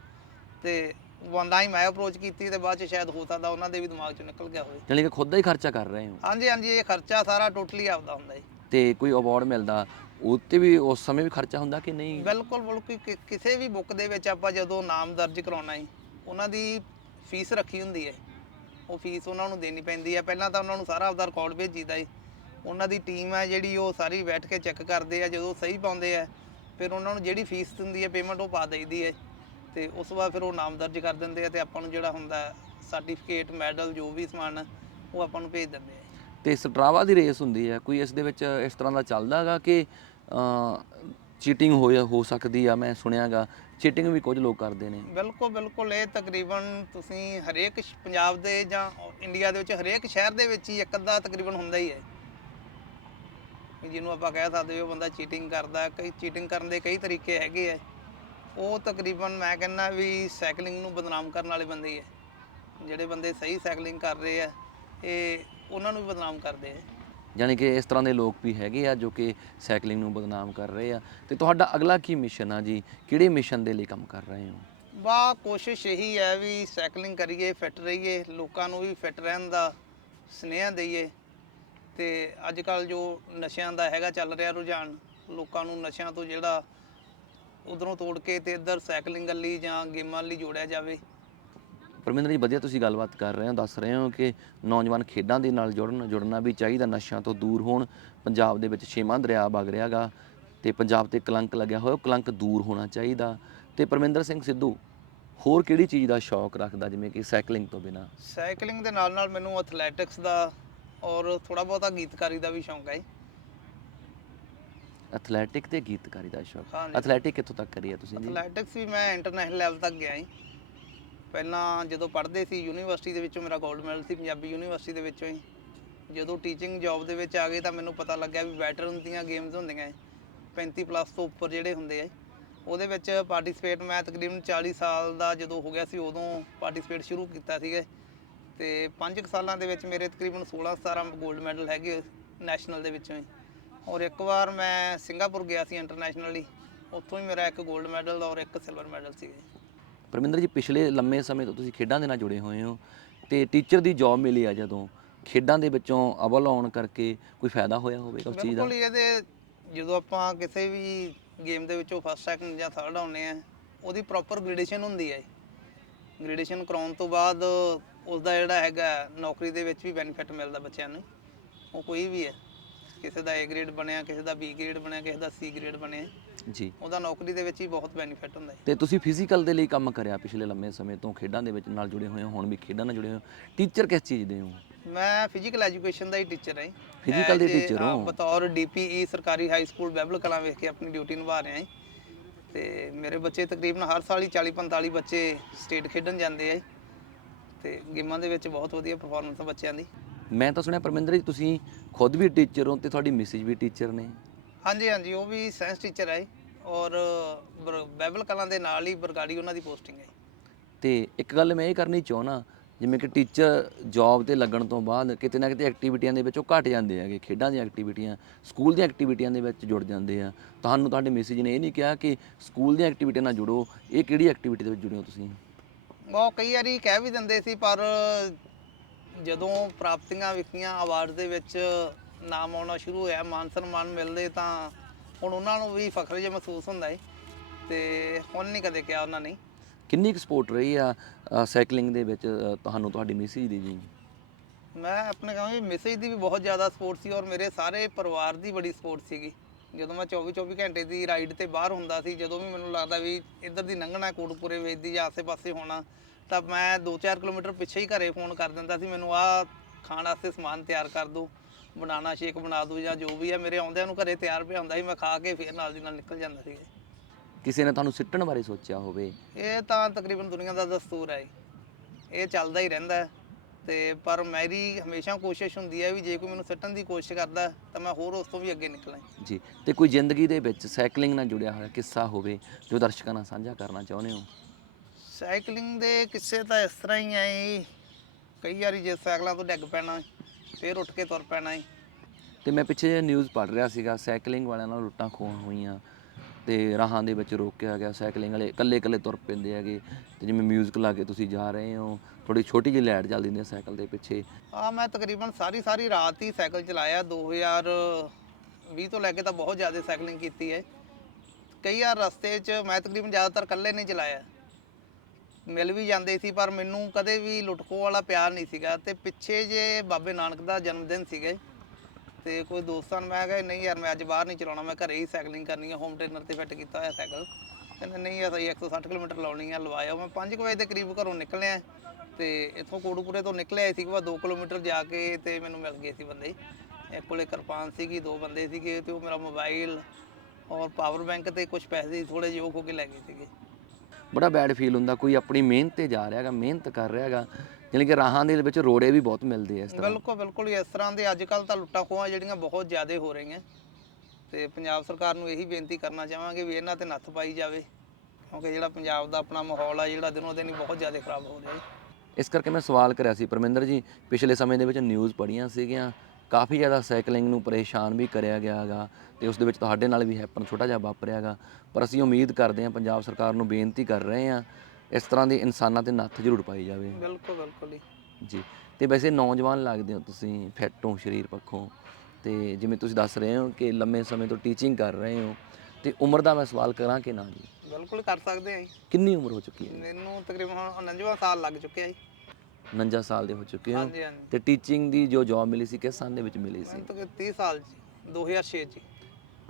ਤੇ ਬੰਦਾ ਹੀ ਮੈਂ ਅਪਰੋਚ ਕੀਤੀ ਤੇ ਬਾਅਦ ਚ ਸ਼ਾਇਦ ਹੋ ਸਕਦਾ ਉਹਨਾਂ ਦੇ ਵੀ ਦਿਮਾਗ ਚੋਂ ਨਿਕਲ ਗਿਆ ਹੋਵੇ। ਜਾਣੀ ਕਿ ਖੁਦ ਦਾ ਹੀ ਖਰਚਾ ਕਰ ਰਹੇ ਹੋ? ਹਾਂਜੀ ਹਾਂਜੀ ਇਹ ਖਰਚਾ ਸਾਰਾ ਟੋਟਲੀ ਆਪਦਾ ਹੁੰਦਾ ਜੀ। ਤੇ ਕੋਈ ਅਵਾਰਡ ਮਿਲਦਾ ਉਹ ਤੇ ਵੀ ਉਸ ਸਮੇਂ ਵੀ ਖਰਚਾ ਹੁੰਦਾ ਕਿ ਨਹੀਂ? ਬਿਲਕੁਲ ਬਿਲਕੁਲ ਕਿ- ਕਿਸੇ ਵੀ ਬੁੱਕ ਦੇ ਵਿੱਚ ਆਪਾਂ ਜਦੋਂ ਨਾਮ ਦਰਜ ਕਰਾਉਣਾ ਹੈ ਉਹਨਾਂ ਦੀ ਫੀਸ ਰੱਖੀ ਹੁੰਦੀ ਹੈ। ਉਹ ਫੀਸ ਉਹਨਾਂ ਨੂੰ ਦੇਣੀ ਪੈਂਦੀ ਹੈ। ਪਹਿਲਾਂ ਤਾਂ ਉਹਨਾਂ ਨੂੰ ਸਾਰਾ ਆਪਦਾ ਰਿਕਾਰਡ ਭੇਜੀਦਾ ਹੈ ਉਹਨਾਂ ਦੀ ਟੀਮ ਹੈ ਜਿਹੜੀ ਉਹ ਸਾਰੀ ਬੈਠ ਕੇ ਚੈੱਕ ਕਰਦੇ ਆ ਜਦੋਂ ਸਹੀ ਪਾਉਂਦੇ ਆ ਫਿਰ ਉਹਨਾਂ ਨੂੰ ਜਿਹੜੀ ਫੀਸ ਦਿੰਦੀ ਹੈ ਪੇਮੈਂਟ ਉਹ ਪਾ ਦੇਈਦੀ ਹੈ ਤੇ ਉਸ ਤੋਂ ਬਾਅਦ ਫਿਰ ਉਹ ਨਾਮ ਦਰਜ ਕਰ ਦਿੰਦੇ ਆ ਤੇ ਆਪਾਂ ਨੂੰ ਜਿਹੜਾ ਹੁੰਦਾ ਸਰਟੀਫਿਕੇਟ ਮੈਡਲ ਜੋ ਵੀ ਸਮਾਨ ਉਹ ਆਪਾਂ ਨੂੰ ਭੇਜ ਦਿੰਦੇ ਆ। ਤੇ ਸਟਰਾਵਾ ਦੀ ਰੇਸ ਹੁੰਦੀ ਹੈ ਕੋਈ ਇਸ ਦੇ ਵਿੱਚ ਇਸ ਤਰ੍ਹਾਂ ਦਾ ਚੱਲਦਾ ਹੈਗਾ ਕਿ ਚੀਟਿੰਗ ਹੋ ਹੋ ਸਕਦੀ ਆ ਮੈਂ ਸੁਣਿਆਗਾ ਚੀਟਿੰਗ ਵੀ ਕੁਝ ਲੋਕ ਕਰਦੇ ਨੇ? ਬਿਲਕੁਲ ਬਿਲਕੁਲ ਇਹ ਤਕਰੀਬਨ ਤੁਸੀਂ ਹਰੇਕ ਪੰਜਾਬ ਦੇ ਜਾਂ ਇੰਡੀਆ ਦੇ ਵਿੱਚ ਹਰੇਕ ਸ਼ਹਿਰ ਦੇ ਵਿੱਚ ਹੀ ਇੱਕ ਅੱਧਾ ਤਕਰੀਬਨ ਹੁੰਦਾ ਹੀ ਹੈ। ਜਿਹਨੂੰ ਆਪਾਂ ਕਹਿ ਸਕਦੇ ਉਹ ਬੰਦਾ ਚੀਟਿੰਗ ਕਰਦਾ ਹੈ। ਕਈ ਚੀਟਿੰਗ ਕਰਨ ਦੇ ਕਈ ਤਰੀਕੇ ਹੈਗੇ ਆ। ਉਹ ਤਕਰੀਬਨ ਮੈਂ ਕਹਿੰਦਾ ਵੀ ਸਾਈਕਲਿੰਗ ਨੂੰ ਬਦਨਾਮ ਕਰਨ ਵਾਲੇ ਬੰਦੇ ਹੀ ਹੈ ਜਿਹੜੇ ਬੰਦੇ ਸਹੀ ਸਾਈਕਲਿੰਗ ਕਰ ਰਹੇ ਆ ਇਹ ਉਹਨਾਂ ਨੂੰ ਵੀ ਬਦਨਾਮ ਕਰਦੇ ਆ। ਯਾਨੀ ਕਿ ਇਸ ਤਰ੍ਹਾਂ ਦੇ ਲੋਕ ਵੀ ਹੈਗੇ ਆ ਜੋ ਕਿ ਸਾਈਕਲਿੰਗ ਨੂੰ ਬਦਨਾਮ ਕਰ ਰਹੇ ਆ। ਤੇ ਤੁਹਾਡਾ ਅਗਲਾ ਕੀ ਮਿਸ਼ਨ ਆ ਜੀ? ਕਿਹੜੇ ਮਿਸ਼ਨ ਦੇ ਲਈ ਕੰਮ ਕਰ ਰਹੇ ਹੋ? ਬਾ ਕੋਸ਼ਿਸ਼ ਇਹੀ ਹੈ ਵੀ ਸਾਈਕਲਿੰਗ ਕਰੀਏ ਫਿੱਟ ਰਹੀਏ ਲੋਕਾਂ ਨੂੰ ਵੀ ਫਿੱਟ ਰਹਿਣ ਦਾ ਸੁਨੇਹਾ ਦਈਏ। ਤੇ ਅੱਜ ਕੱਲ ਜੋ ਨਸ਼ਿਆਂ ਦਾ ਹੈਗਾ ਚੱਲ ਰਿਹਾ ਰੁਝਾਨ ਲੋਕਾਂ ਨੂੰ ਨਸ਼ਿਆਂ ਤੋਂ ਜਿਹੜਾ ਉਧਰੋਂ ਤੋੜ ਕੇ ਤੇ ਇੱਧਰ ਸਾਈਕਲਿੰਗ ਲਈ ਜਾਂ ਗੇਮਾਂ ਲਈ ਜੋੜਿਆ ਜਾਵੇ। ਪਰਮਿੰਦਰ ਜੀ ਵਧੀਆ ਤੁਸੀਂ ਗੱਲਬਾਤ ਕਰ ਰਹੇ ਹੋ ਦੱਸ ਰਹੇ ਹੋ ਕਿ ਨੌਜਵਾਨ ਖੇਡਾਂ ਦੇ ਨਾਲ ਜੁੜਨ ਜੁੜਨਾ ਵੀ ਚਾਹੀਦਾ ਨਸ਼ਿਆਂ ਤੋਂ ਦੂਰ ਹੋਣ। ਪੰਜਾਬ ਦੇ ਵਿੱਚ ਛੇਵਾਂ ਦਰਿਆ ਵਗ ਰਿਹਾਗਾ ਤੇ ਪੰਜਾਬ ਤੇ ਕਲੰਕ ਲੱਗਿਆ ਹੋਇਆ ਉਹ ਕਲੰਕ ਦੂਰ ਹੋਣਾ ਚਾਹੀਦਾ। ਤੇ ਪਰਮਿੰਦਰ ਸਿੰਘ ਸਿੱਧੂ ਹੋਰ ਕਿਹੜੀ ਚੀਜ਼ ਦਾ ਸ਼ੌਕ ਰੱਖਦਾ ਜਿਵੇਂ ਕਿ ਸਾਈਕਲਿੰਗ ਤੋਂ ਬਿਨਾ? ਸਾਈਕਲਿੰਗ ਦੇ ਨਾਲ ਨਾਲ ਮੈਨੂੰ ਐਥਲੈਟਿਕਸ ਦਾ ਔਰ ਥੋੜਾ ਬਹੁਤਾ ਗੀਤਕਾਰੀ ਦਾ ਵੀ ਸ਼ੌਂਕ ਹੈ ਐਥਲੈਟਿਕ ਤੇ ਗੀਤਕਾਰੀ ਦਾ ਸ਼ੌਕ? ਹਾਂਜੀ। ਐਥਲੈਟਿਕ ਕਿੱਥੋਂ ਤੱਕ ਕਰੀ ਹੈ ਤੁਸੀਂ ਜੀ? ਐਥਲੈਟਿਕਸ ਵੀ ਮੈਂ ਇੰਟਰਨੈਸ਼ਨਲ ਲੈਵਲ ਤੱਕ ਗਿਆ ਜੀ। ਪਹਿਲਾਂ ਜਦੋਂ ਪੜ੍ਹਦੇ ਸੀ ਯੂਨੀਵਰਸਿਟੀ ਦੇ ਵਿੱਚੋਂ ਮੇਰਾ 골ਡ ਮੈਡਲ ਸੀ ਪੰਜਾਬੀ ਯੂਨੀਵਰਸਿਟੀ ਦੇ ਵਿੱਚੋਂ ਹੀ ਜਦੋਂ ਟੀਚਿੰਗ ਜੌਬ ਦੇ ਵਿੱਚ ਆ ਗਏ ਤਾਂ ਮੈਨੂੰ ਪਤਾ ਲੱਗਿਆ ਵੀ ਵੈਟਰਨ ਦੀਆਂ ਗੇਮਸ ਹੁੰਦੀਆਂ ਹੈ 35 ਪਲੱਸ ਤੋਂ ਉੱਪਰ ਜਿਹੜੇ ਹੁੰਦੇ ਆ ਉਹਦੇ ਵਿੱਚ ਪਾਰਟਿਸਿਪੇਟ ਮੈਂ ਤਕਰੀਬਨ 40 ਸਾਲ ਦਾ ਜਦੋਂ ਹੋ ਗਿਆ ਸੀ ਉਦੋਂ ਪਾਰਟਿਸਿਪੇਟ ਸ਼ੁਰੂ ਕੀਤਾ ਸੀਗਾ ਤੇ 5 ਸਾਲਾਂ ਦੇ ਵਿੱਚ ਮੇਰੇ ਤਕਰੀਬਨ 16 17 골ਡ ਮੈਡਲ ਹੈਗੇ ਨੈਸ਼ਨਲ ਦੇ ਵਿੱਚੋਂ ਹੀ। ਔਰ ਇੱਕ ਵਾਰ ਮੈਂ ਸਿੰਗਾਪੁਰ ਗਿਆ ਸੀ ਇੰਟਰਨੈਸ਼ਨਲੀ ਉੱਥੋਂ ਹੀ ਮੇਰਾ ਇੱਕ 골ਡ ਮੈਡਲ ਔਰ ਇੱਕ ਸਿਲਵਰ ਮੈਡਲ ਸੀਗਾ। ਪਰਮਿੰਦਰ ਜੀ ਪਿਛਲੇ ਲੰਮੇ ਸਮੇਂ ਤੋਂ ਤੁਸੀਂ ਖੇਡਾਂ ਦੇ ਨਾਲ ਜੁੜੇ ਹੋਏ ਹੋ ਤੇ ਟੀਚਰ ਦੀ ਜੌਬ ਮਿਲੀ ਆ ਜਦੋਂ। ਖੇਡਾਂ ਦੇ ਵਿੱਚੋਂ ਅਵਲ ਆਉਣ ਕਰਕੇ ਕੋਈ ਫਾਇਦਾ ਹੋਇਆ ਹੋਵੇਗਾ ਉਸ ਚੀਜ਼ ਦਾ? ਬਿਲਕੁਲ ਇਹਦੇ ਜਦੋਂ ਆਪਾਂ ਕਿਸੇ ਵੀ ਗੇਮ ਦੇ ਵਿੱਚੋਂ ਫਸਟ ਸੈਕੰਡ ਜਾਂ ਥਰਡ ਆਉਂਦੇ ਆ ਉਹਦੀ ਪ੍ਰੋਪਰ ਗ੍ਰੇਡੇਸ਼ਨ ਹੁੰਦੀ ਹੈ। ਗ੍ਰੇਡੇਸ਼ਨ ਕਰਾਉਣ ਤੋਂ ਬਾਅਦ ਉਸ ਦਾ ਜਿਹੜਾ ਹੈਗਾ ਨੌਕਰੀ ਦੇ ਵਿੱਚ ਵੀ ਬੈਨੀਫਿਟ ਮਿਲਦਾ ਬੱਚਿਆਂ ਨੂੰ। ਉਹ ਕੋਈ ਵੀ ਹੈ। ਕਿਸੇ ਦਾ A ਗ੍ਰੇਡ ਬਣਿਆ ਕਿਸੇ ਦਾ B ਗ੍ਰੇਡ ਬਣਿਆ ਕਿਸੇ ਦਾ C ਗ੍ਰੇਡ ਬਣਿਆ। ਜੀ। ਉਹਦਾ ਨੌਕਰੀ ਦੇ ਵਿੱਚ ਹੀ ਬਹੁਤ ਬੈਨੀਫਿਟ ਹੁੰਦਾ ਹੈ। ਤੇ ਤੁਸੀਂ ਫਿਜ਼ੀਕਲ ਦੇ ਲਈ ਕੰਮ ਕਰਿਆ ਪਿਛਲੇ ਲੰਮੇ ਸਮੇਂ ਤੋਂ ਖੇਡਾਂ ਦੇ ਵਿੱਚ ਨਾਲ ਜੁੜੇ ਹੋਏ ਹੋ ਹੁਣ ਵੀ ਖੇਡਾਂ ਨਾਲ ਜੁੜੇ ਹੋ। ਟੀਚਰ ਕਿਸ ਚੀਜ਼ ਦੇ ਹੋ? ਮੈਂ ਫਿਜ਼ੀਕਲ ਐਜੂਕੇਸ਼ਨ ਦਾ ਹੀ ਟੀਚਰ ਹਾਂ Physical ਦੇ teacher ਹੋ? ਬਤੌਰ ਡੀਪੀਈ ਸਰਕਾਰੀ ਹਾਈ ਸਕੂਲ ਬੈਬਲ ਕਲਾਂ ਵੇਖ ਕੇ ਆਪਣੀ ਡਿਊਟੀ ਨਿਭਾ ਰਿਹਾ ਹਾਂ ਤੇ ਮੇਰੇ ਬੱਚੇ ਤਕਰੀਬਨ ਹਰ ਸਾਲ ਹੀ 40 45 ਬੱਚੇ ਸਟੇਟ ਖੇਡਣ ਜਾਂਦੇ ਆ ਤੇ ਗੇਮਾਂ ਦੇ ਵਿੱਚ ਬਹੁਤ ਵਧੀਆ ਪਰਫਾਰਮੈਂਸ ਆ ਬੱਚਿਆਂ ਦੀ। ਮੈਂ ਤਾਂ ਸੁਣਿਆ ਪਰਮਿੰਦਰ ਜੀ ਤੁਸੀਂ ਖੁਦ ਵੀ ਟੀਚਰ ਹੋ ਤੇ ਤੁਹਾਡੀ ਮਿਸਿਜ ਵੀ ਟੀਚਰ ਨੇ। ਹਾਂਜੀ ਹਾਂਜੀ ਉਹ ਵੀ ਸਾਇੰਸ ਟੀਚਰ ਹੈ ਔਰ ਬਰ- ਕਲਾਂ ਦੇ ਨਾਲ ਹੀ ਬਰਗਾੜੀ ਉਹਨਾਂ ਦੀ ਪੋਸਟਿੰਗ ਹੈ ਤੇ ਇੱਕ ਗੱਲ ਮੈਂ ਇਹ ਕਰਨੀ ਚਾਹਣਾ ਜਿਵੇਂ ਕਿ ਟੀਚਰ ਜੌਬ ਤੇ ਲੱਗਣ ਤੋਂ ਬਾਅਦ ਕਿਤੇ ਨਾ ਕਿਤੇ ਐਕਟੀਵਿਟੀਆਂ ਦੇ ਵਿੱਚ ਉਹ ਘਟ ਜਾਂਦੇ ਹੈਗੇ ਖੇਡਾਂ ਦੀਆਂ ਐਕਟੀਵਿਟੀਆਂ ਸਕੂਲ ਦੀਆਂ ਐਕਟੀਵਿਟੀਆਂ ਦੇ ਵਿੱਚ ਜੁੜ ਜਾਂਦੇ ਆ। ਤੁਹਾਨੂੰ ਤੁਹਾਡੇ ਮੈਸੇਜ ਨੇ ਇਹ ਨਹੀਂ ਕਿਹਾ ਕਿ ਸਕੂਲ ਦੀਆਂ ਐਕਟੀਵਿਟੀਆਂ ਨਾਲ ਜੁੜੋ ਇਹ ਕਿਹੜੀ ਐਕਟੀਵਿਟੀ ਦੇ ਵਿੱਚ ਜੁੜੇ ਹੋ ਤੁਸੀਂ? ਉਹ ਕਈ ਵਾਰੀ ਕਹਿ ਵੀ ਦਿੰਦੇ ਸੀ ਪਰ ਜਦੋਂ ਪ੍ਰਾਪਤੀਆਂ ਵਿਖੀਆਂ ਅਵਾਰਡ ਦੇ ਵਿੱਚ ਨਾਮ ਆਉਣਾ ਸ਼ੁਰੂ ਹੋਇਆ ਮਾਨ ਸਨਮਾਨ ਮਿਲਦੇ ਤਾਂ ਹੁਣ ਉਹਨਾਂ ਨੂੰ ਵੀ ਫਖਰ ਜਿਹਾ ਮਹਿਸੂਸ ਹੁੰਦਾ ਹੈ ਤੇ ਹੁਣ ਨਹੀਂ ਕਦੇ ਕਿਹਾ ਉਹਨਾਂ ਨੇ। ਕਿੰਨੀ ਕੁ ਸਪੋਰਟ ਰਹੀ ਆ ਸਾਈਕਲਿੰਗ ਦੇ ਵਿੱਚ ਅ, ਤੁਹਾਨੂੰ ਤੁਹਾਡੀ ਮੈਸੇਜ ਦੀ ਜੀ? ਮੈਂ ਆਪਣੇ ਕਹਾਂਗਾ ਮੈਸੇਜ ਦੀ ਵੀ ਬਹੁਤ ਜ਼ਿਆਦਾ ਸਪੋਰਟ ਸੀ ਔਰ ਮੇਰੇ ਸਾਰੇ ਪਰਿਵਾਰ ਦੀ ਬੜੀ ਸਪੋਰਟ ਸੀਗੀ। ਜਦੋਂ ਮੈਂ 24 24 ਘੰਟੇ ਦੀ ਰਾਈਡ ਤੇ ਬਾਹਰ ਹੁੰਦਾ ਸੀ ਜਦੋਂ ਵੀ ਮੈਨੂੰ ਲੱਗਦਾ ਵੀ ਇੱਧਰ ਦੀ ਲੰਘਣਾ ਕੋਟਪੁਰੇ ਵੇਚਦੀ ਜਾਂ ਆਸੇ-ਪਾਸੇ ਹੋਣਾ ਤਾਂ ਮੈਂ 2-4 ਕਿਲੋਮੀਟਰ ਪਿੱਛੇ ਹੀ ਘਰੇ ਫੋਨ ਕਰ ਦਿੰਦਾ ਸੀ ਮੈਨੂੰ ਆਹ ਖਾਣ ਵਾਸਤੇ ਸਮਾਨ ਤਿਆਰ ਕਰ ਦਿਓ ਬਨਾਨਾ ਸ਼ੇਕ ਬਣਾ ਦਿਓ ਜਾਂ ਜੋ ਵੀ ਹੈ ਮੇਰੇ ਆਉਂਦਿਆਂ ਨੂੰ ਘਰੇ ਤਿਆਰ ਪਿਆ ਹੁੰਦਾ ਸੀ ਮੈਂ ਖਾ ਕੇ ਫੇਰ ਨਾਲ ਦੀ ਨਾਲ ਨਿਕਲ ਜਾਂਦਾ ਸੀ। ਕਿਸੇ ਨੇ ਤੁਹਾਨੂੰ ਸਿੱਟਣ ਬਾਰੇ ਸੋਚਿਆ ਹੋਵੇ? ਇਹ ਤਾਂ ਤਕਰੀਬਨ ਦੁਨੀਆ ਦਾ ਦਸਤੂਰ ਹੈ ਇਹ ਚੱਲਦਾ ਹੀ ਰਹਿੰਦਾ ਹੈ। ਤੇ ਪਰ ਮੇਰੀ ਹਮੇਸ਼ਾ ਕੋਸ਼ਿਸ਼ ਹੁੰਦੀ ਹੈ ਵੀ ਜੇ ਕੋਈ ਮੈਨੂੰ ਸੱਟਣ ਦੀ ਕੋਸ਼ਿਸ਼ ਕਰਦਾ ਤਾਂ ਮੈਂ ਹੋਰ ਉਸ ਤੋਂ ਵੀ ਅੱਗੇ ਨਿਕਲਾਂ। ਜੀ ਤੇ ਕੋਈ ਜ਼ਿੰਦਗੀ ਦੇ ਵਿੱਚ ਸਾਈਕਲਿੰਗ ਨਾਲ ਜੁੜਿਆ ਹੋਇਆ ਕਿੱਸਾ ਹੋਵੇ ਜੋ ਦਰਸ਼ਕਾਂ ਨਾਲ ਸਾਂਝਾ ਕਰਨਾ ਚਾਹੁੰਦੇ ਹੋ? ਸਾਈਕਲਿੰਗ ਦੇ ਕਿੱਸੇ ਤਾਂ ਇਸ ਤਰ੍ਹਾਂ ਹੀ ਆਏ ਕਈ ਵਾਰੀ ਜੇ ਸਾਈਕਲਾਂ ਤੋਂ ਡਿੱਗ ਪੈਣਾ ਫੇਰ ਉੱਠ ਕੇ ਤੁਰ ਪੈਣਾ ਹੈ ਤੇ ਮੈਂ ਪਿੱਛੇ ਜੇ ਨਿਊਜ਼ ਪੜ੍ਹ ਰਿਹਾ ਸੀਗਾ ਸਾਈਕਲਿੰਗ ਵਾਲਿਆਂ ਨਾਲ ਲੁੱਟਾਂ ਖੋਹਾਂ ਹੋਈਆਂ ਤੇ ਰਾਹਾਂ ਦੇ ਵਿੱਚ ਰੋਕਿਆ ਗਿਆ, ਸਾਈਕਲਿੰਗ ਵਾਲੇ ਇਕੱਲੇ ਇਕੱਲੇ ਤੁਰ ਪੈਂਦੇ ਹੈਗੇ ਤੇ ਜਿਵੇਂ ਮਿਊਜ਼ਿਕ ਲਾ ਕੇ ਤੁਸੀਂ ਜਾ ਰਹੇ ਹੋ ਥੋੜੀ ਛੋਟੀ ਜਿਹੀ ਲਾਈਟ ਚੱਲਦੀ ਹੁੰਦੀ ਹੈ ਸਾਈਕਲ ਦੇ ਪਿੱਛੇ। ਆ ਮੈਂ ਤਕਰੀਬਨ ਸਾਰੀ ਸਾਰੀ ਰਾਤ ਹੀ ਸਾਈਕਲ ਚਲਾਇਆ 2020 ਤੋਂ ਲੈ ਕੇ ਤਾਂ ਬਹੁਤ ਜ਼ਿਆਦਾ ਸਾਈਕਲਿੰਗ ਕੀਤੀ ਹੈ। ਕਈ ਵਾਰ ਰਸਤੇ 'ਚ ਮੈਂ ਤਕਰੀਬਨ ਜ਼ਿਆਦਾਤਰ ਇਕੱਲੇ ਨਹੀਂ ਚਲਾਇਆ। ਮਿਲ ਵੀ ਜਾਂਦੇ ਸੀ, ਪਰ ਮੈਨੂੰ ਕਦੇ ਵੀ ਲੁੱਟਖੋ ਵਾਲਾ ਪਿਆਰ ਨਹੀਂ ਸੀਗਾ ਤੇ ਪਿੱਛੇ ਜੇ ਬਾਬੇ ਨਾਨਕ ਦਾ ਜਨਮ ਦਿਨ ਸੀਗਾ ਤੇ ਕੋਈ ਦੋਸਤਾਂ ਨੂੰ ਮੈਂ ਕਿਹਾ ਨਹੀਂ ਯਾਰ ਮੈਂ ਅੱਜ ਬਾਹਰ ਨਹੀਂ ਚਲਾਉਣਾ, ਮੈਂ ਘਰੇ ਹੀ ਸਾਈਕਲਿੰਗ ਕਰਨੀ ਹੈ ਹੋਮ ਟ੍ਰੇਨਰ ਤੇ ਫਿੱਟ ਕੀਤਾ ਹੋਇਆ ਸਾਈਕਲ ਕਹਿੰਦੇ ਨਹੀਂ ਅਸੀਂ 160 ਕਿਲੋਮੀਟਰ ਲਾਉਣੀ ਆ ਲਵਾਇਆ ਮੈਂ 5 ਵਜੇ ਦੇ ਕਰੀਬ ਘਰੋਂ ਨਿਕਲਿਆ ਤੇ ਇੱਥੋਂ ਕੋਟੂਪੁਰੇ ਤੋਂ ਨਿਕਲਿਆ ਸੀ ਕਿ 2 ਕਿਲੋਮੀਟਰ ਜਾ ਕੇ ਤੇ ਮੈਨੂੰ ਮਿਲ ਗਏ ਸੀ ਬੰਦੇ। ਇੱਕ ਕੋਲੇ ਕਿਰਪਾਨ ਸੀਗੀ, ਦੋ ਬੰਦੇ ਸੀਗੇ ਤੇ ਉਹ ਮੇਰਾ ਮੋਬਾਈਲ ਔਰ ਪਾਵਰ ਬੈਂਕ ਤੇ ਕੁਝ ਪੈਸੇ ਥੋੜੇ ਜਿਹੇ ਉਹ ਖੋ ਕੇ ਲੈ ਗਏ ਸੀਗੇ। ਬੜਾ ਬੈਡ ਫੀਲ ਹੁੰਦਾ, ਕੋਈ ਆਪਣੀ ਮਿਹਨਤ ਤੇ ਜਾ ਰਿਹਾ ਹੈਗਾ, ਮਿਹਨਤ ਕਰ ਰਿਹਾ ਹੈਗਾ। ਯਾਨੀ ਕਿ ਰਾਹਾਂ ਦੇ ਵਿੱਚ ਰੋੜੇ ਵੀ ਬਹੁਤ ਮਿਲਦੇ ਆ ਇਸ ਤਰ੍ਹਾਂ ਬਿਲਕੁਲ ਬਿਲਕੁਲ ਇਸ ਤਰ੍ਹਾਂ ਦੇ ਅੱਜ ਕੱਲ ਤਾਂ ਲੁੱਟਾਂ ਖੋਹਾਂ ਜਿਹੜੀਆਂ ਬਹੁਤ ਜ਼ਿਆਦਾ ਹੋ ਰਹੀਆਂ। ਤੇ ਪੰਜਾਬ ਸਰਕਾਰ ਨੂੰ ਇਹੀ ਬੇਨਤੀ ਕਰਨਾ ਚਾਹਾਂਗੇ ਵੀ ਇਹਨਾਂ ਤੇ ਨੱਥ ਪਾਈ ਜਾਵੇ ਕਿਉਂਕਿ ਜਿਹੜਾ ਪੰਜਾਬ ਦਾ ਆਪਣਾ ਮਾਹੌਲ ਆ ਜਿਹੜਾ ਦਿਨੋਂ ਦਿਨ ਬਹੁਤ ਜ਼ਿਆਦਾ ਖਰਾਬ ਹੋ ਰਿਹਾ ਹੈ ਇਸ ਕਰਕੇ ਮੈਂ ਸਵਾਲ ਕਰਿਆ ਸੀ ਪਰਮਿੰਦਰ ਜੀ ਪਿਛਲੇ ਸਮੇਂ ਦੇ ਵਿੱਚ ਨਿਊਜ਼ ਪੜ੍ਹੀਆਂ ਸੀਗੀਆਂ ਕਾਫੀ ਜ਼ਿਆਦਾ ਸਾਈਕਲਿੰਗ ਨੂੰ ਪਰੇਸ਼ਾਨ ਵੀ ਕਰਿਆ ਗਿਆ ਹੈਗਾ ਤੇ ਉਸ ਦੇ ਵਿੱਚ ਤੁਹਾਡੇ ਨਾਲ ਵੀ ਹੈਪਨ ਛੋਟਾ ਜਿਹਾ ਵਾਪਰਿਆ ਹੈਗਾ ਪਰ ਅਸੀਂ ਉਮੀਦ ਕਰਦੇ ਹਾਂ ਪੰਜਾਬ ਸਰਕਾਰ ਨੂੰ ਬੇਨਤੀ ਕਰ ਰਹੇ ਹਾਂ ਇਸ ਤਰ੍ਹਾਂ ਦੇ ਇਨਸਾਨਾਂ ਤੇ ਨੱਥ ਜ਼ਰੂਰ ਪਾਈ ਜਾਵੇ। ਬਿਲਕੁਲ ਬਿਲਕੁਲ ਹੀ ਜੀ ਤੇ ਵੈਸੇ ਨੌਜਵਾਨ ਲੱਗਦੇ ਹੋ ਤੁਸੀਂ ਫਿੱਟ ਹੋ ਸਰੀਰ ਪੱਖੋਂ। ਤੇ ਜਿਵੇਂ ਤੁਸੀਂ ਦੱਸ ਰਹੇ ਹੋ ਕਿ ਲੰਮੇ ਸਮੇਂ ਤੋਂ ਟੀਚਿੰਗ ਕਰ ਰਹੇ ਹੋ ਤੇ ਉਮਰ ਦਾ ਮੈਂ ਸਵਾਲ ਕਰਾਂ ਕਿ ਨਾ ਜੀ? ਬਿਲਕੁਲ ਕਰ ਸਕਦੇ ਆ ਜੀ। ਕਿੰਨੀ ਉਮਰ ਹੋ ਚੁੱਕੀ ਹੈ ਮੈਨੂੰ ਤਕਰੀਬਨ ਹੁਣ 49ਵਾਂ ਸਾਲ ਲੱਗ ਚੁੱਕਿਆ ਜੀ। 49 ਸਾਲ ਦੇ ਹੋ ਚੁੱਕੇ ਹੋ। ਹਾਂਜੀ ਹਾਂਜੀ। ਤੇ ਟੀਚਿੰਗ ਦੀ ਜੋ ਜੌਬ ਮਿਲੀ ਸੀ ਕਿਸ ਸਾਲ ਦੇ ਵਿੱਚ ਮਿਲੀ ਸੀ? ਮੈਨੂੰ ਤਾਂ 30 ਸਾਲ ਜੀ 2006 ਜੀ।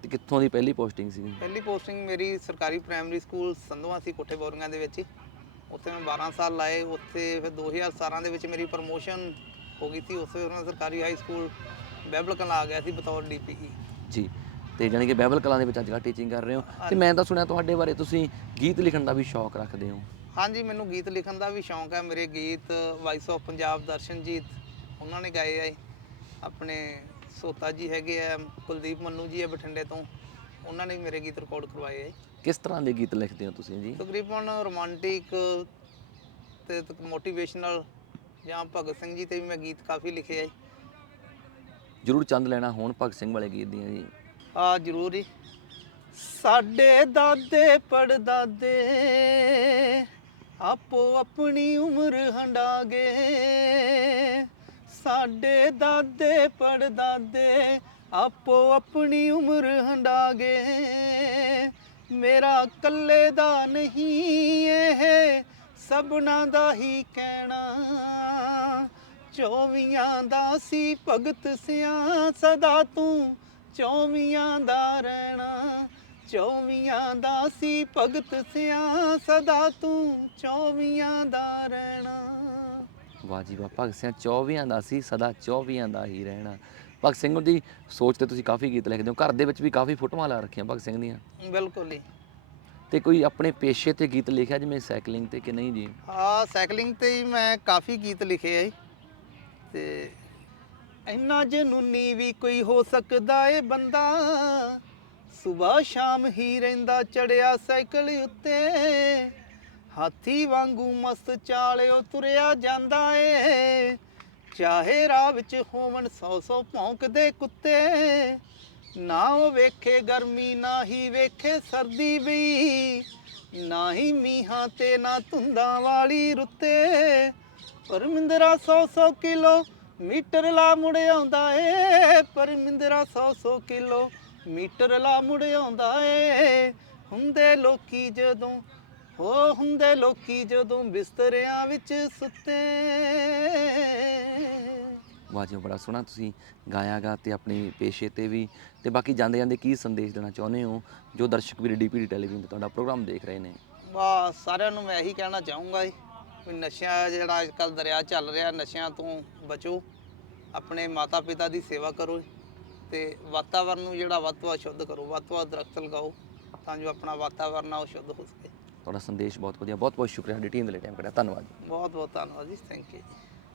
ਤੇ ਕਿੱਥੋਂ ਦੀ ਪਹਿਲੀ ਪੋਸਟਿੰਗ ਸੀ ਪਹਿਲੀ ਪੋਸਟਿੰਗ ਮੇਰੀ ਸਰਕਾਰੀ ਪ੍ਰਾਇਮਰੀ ਸਕੂਲ ਸੰਧਵਾ ਸੀ ਕੋਠੇ ਬੋਰੀਆਂ ਦੇ ਵਿੱਚ ਹੀ। ਉੱਥੇ ਮੈਂ 12 ਸਾਲ ਲਾਏ ਉੱਥੇ ਫਿਰ 2017 ਦੇ ਵਿੱਚ ਮੇਰੀ ਪ੍ਰਮੋਸ਼ਨ ਹੋ ਗਈ ਸੀ ਉਸੇ ਵੇਲੇ ਮੈਂ ਸਰਕਾਰੀ ਹਾਈ ਸਕੂਲ ਬੈਬਲ ਕਲਾਂ ਆ ਗਿਆ ਸੀ ਬਤੌਰ ਡੀਪੀ ਜੀ ਤੇ ਜਾਣੀ ਕਿ ਬਾਈਬਲ ਕਲਾਂ ਦੇ ਵਿੱਚ ਅੱਜ ਕੱਲ੍ਹ ਟੀਚਿੰਗ ਕਰ ਰਹੇ ਹੋ। ਤੇ ਮੈਂ ਤਾਂ ਸੁਣਿਆ ਤੁਹਾਡੇ ਬਾਰੇ ਤੁਸੀਂ ਗੀਤ ਲਿਖਣ ਦਾ ਵੀ ਸ਼ੌਕ ਰੱਖਦੇ ਹੋ। ਹਾਂਜੀ ਮੈਨੂੰ ਗੀਤ ਲਿਖਣ ਦਾ ਵੀ ਸ਼ੌਂਕ ਹੈ। ਮੇਰੇ ਗੀਤ ਵਾਇਸ ਆਫ ਪੰਜਾਬ ਦਰਸ਼ਨਜੀਤ ਉਹਨਾਂ ਨੇ ਗਾਏ ਆ ਆਪਣੇ ਸੋਤਾ ਜੀ ਹੈਗੇ ਆ ਕੁਲਦੀਪ ਮੰਨੂ ਜੀ ਆ ਬਠਿੰਡੇ ਤੋਂ। ਉਹਨਾਂ ਨੇ ਮੇਰੇ ਗੀਤ ਰਿਕਾਰਡ ਕਰਵਾਏ ਆ ਕਿਸ ਤਰ੍ਹਾਂ ਦੇ ਗੀਤ ਲਿਖਦੇ ਹੋ ਤੁਸੀਂ ਜੀ? ਤਕਰੀਬਨ ਰੋਮਾਂਟਿਕ ਤੇ ਮੋਟੀਵੇਸ਼ਨਲ ਜਾਂ ਭਗਤ ਸਿੰਘ ਜੀ ਤੇ ਵੀ ਮੈਂ ਗੀਤ ਕਾਫੀ ਲਿਖੇ ਆ ਜਰੂਰ ਚੰਦ ਲੈਣਾ ਹੋਣ ਭਗਤ ਸਿੰਘ ਵਾਲੇ ਗੀਤ ਦੀਆਂ ਜੀ। ਆ ਜ਼ਰੂਰ ਹੀ ਸਾਡੇ ਦਾਦੇ ਪੜਦਾਦੇ ਆਪੋ ਆਪਣੀ ਉਮਰ ਹੰਡਾ ਗਏ ਸਾਡੇ ਦਾਦੇ ਪੜਦਾਦੇ ਆਪੋ ਆਪਣੀ ਉਮਰ ਹੰਡਾ ਗਏ ਮੇਰਾ ਕੱਲੇ ਦਾ ਨਹੀਂ ਇਹ, ਸਭਨਾ ਦਾ ਹੀ ਕਹਿਣਾ। ਚੌਵੀਆਂ ਦਾ ਸੀ ਭਗਤ ਸਿਆ, ਸਦਾ ਤੂੰ ਚੌਵੀਆਂ ਦਾ ਰਹਿਣਾ। ਚੌਵੀਆਂ ਦਾ ਸੀ ਭਗਤ ਸਿਆ, ਸਦਾ ਤੂੰ ਚੌਵੀਆਂ ਦਾ ਰਹਿਣਾ। ਵਾਹ ਜੀ ਵਾਹ, ਭਗਤ ਸਿੰਘ 24 ਦਾ ਸੀ, ਸਦਾ 24 ਦਾ ਹੀ ਰਹਿਣਾ। ਭਗਤ ਸਿੰਘ ਦੀ ਸੋਚ ਤੇ ਤੁਸੀਂ ਕਾਫੀ ਗੀਤ ਲਿਖਦੇ ਹੋ। ਘਰ ਦੇ ਵਿੱਚ ਵੀ ਕਾਫੀ ਫੋਟੋਆਂ ਲਾ ਰੱਖੀਆਂ ਭਗਤ ਸਿੰਘ ਦੀਆਂ। ਬਿਲਕੁਲ ਹੀ ਤੇ ਕੋਈ ਆਪਣੇ ਪੇਸ਼ੇ ਤੇ ਗੀਤ ਲਿਖਿਆ ਜਿਵੇਂ ਸਾਈਕਲਿੰਗ ਤੇ ਕਿ ਨਹੀਂ ਜੀ? ਆ ਸਾਈਕਲਿੰਗ ਤੇ ਹੀ ਮੈਂ ਕਾਫੀ ਗੀਤ ਲਿਖੇ ਆ। ਤੇ ਇੰਨਾ ਜਨੂਨੀ ਵੀ ਕੋਈ ਹੋ ਸਕਦਾ ਏ ਬੰਦਾ। ਸਵੇਰ ਸ਼ਾਮ ਹੀ ਰਹਿੰਦਾ ਚੜਿਆ ਸਾਈਕਲ ਉੱਤੇ। ਹਾਥੀ ਵਾਂਗੂ ਮਸਤ ਚਾਲਿਓ ਤੁਰਿਆ ਜਾਂਦਾ ਏ। ਚਾਹੇ ਰਾਹ ਵਿੱਚ ਹੋਵਣ ਸੌ ਸੌ ਭੌਂਕਦੇ ਕੁੱਤੇ। ਨਾ ਉਹ ਵੇਖੇ ਗਰਮੀ, ਨਾ ਹੀ ਵੇਖੇ ਸਰਦੀ ਵੀ। ਨਾ ਹੀ ਮੀਹਾਂ ਤੇ ਨਾ ਧੁੰਦਾਂ ਵਾਲੀ ਰੁੱਤੇ। ਪਰਮਿੰਦਰਾ 100 100 ਕਿਲੋ ਮੀਟਰ ਲਾ ਮੁੜ ਆਉਂਦਾ ਏ। ਪਰਮਿੰਦਰਾ 100 100 ਕਿਲੋ ਮੀਟਰ ਲਾ ਮੁੜ ਆਉਂਦਾ ਏ। ਹੁੰਦੇ ਲੋਕੀ ਜਦੋਂ ਹੋ ਹੁੰਦੇ ਲੋਕੀ ਜਦੋਂ ਬਿਸਤਰਿਆਂ ਵਿੱਚ ਸੁੱਤੇ। ਵਾਹ ਜੀ ਬੜਾ ਸੋਹਣਾ ਤੁਸੀਂ ਗਾਇਆਗਾ ਤੇ ਆਪਣੇ ਪੇਸ਼ੇ ਤੇ ਵੀ। ਤੇ ਬਾਕੀ ਜਾਂਦੇ ਜਾਂਦੇ ਕੀ ਸੰਦੇਸ਼ ਦੇਣਾ ਚਾਹੁੰਦੇ ਹੋ? ਜੋ ਦਰਸ਼ਕ ਵੀਰ ਡੀਪੀਡੀ ਟੈਲੀਵਿਜ਼ਨ ਤੇ ਤੁਹਾਡਾ ਪ੍ਰੋਗਰਾਮ ਦੇਖ ਰਹੇ ਨੇ। ਵਾ ਸਾਰਿਆਂ ਨੂੰ ਮੈਂ ਇਹੀ ਕਹਿਣਾ ਚਾਹੂੰਗਾ ਜੀ ਵੀ ਨਸ਼ਿਆਂ ਜਿਹੜਾ ਅੱਜ ਕੱਲ ਦਰਿਆ ਚੱਲ ਰਿਹਾ ਨਸ਼ਿਆਂ ਤੋਂ ਬਚੋ। ਆਪਣੇ ਮਾਤਾ ਪਿਤਾ ਦੀ ਸੇਵਾ ਕਰੋ ਤੇ ਵਾਤਾਵਰਨ ਨੂੰ ਜਿਹੜਾ ਵੱਧ ਤੋਂ ਵੱਧ ਸ਼ੁੱਧ ਕਰੋ ਵੱਧ ਤੋਂ ਵੱਧ ਦਰਖਤ ਲਗਾਓ ਤਾਂ ਜੋ ਆਪਣਾ ਵਾਤਾਵਰਨ ਆ ਉਹ ਸ਼ੁੱਧ ਹੋ ਸਕੇ। ਤੁਹਾਡਾ ਸੰਦੇਸ਼ ਬਹੁਤ ਵਧੀਆ, ਬਹੁਤ ਬਹੁਤ ਸ਼ੁਕਰੀਆ, ਸਾਡੀ ਟੀਮ ਦੇ ਲਈ ਟਾਈਮ ਕੱਢਿਆ। ਧੰਨਵਾਦ ਜੀ। ਬਹੁਤ ਬਹੁਤ ਧੰਨਵਾਦ ਜੀ ਥੈਂਕ ਯੂ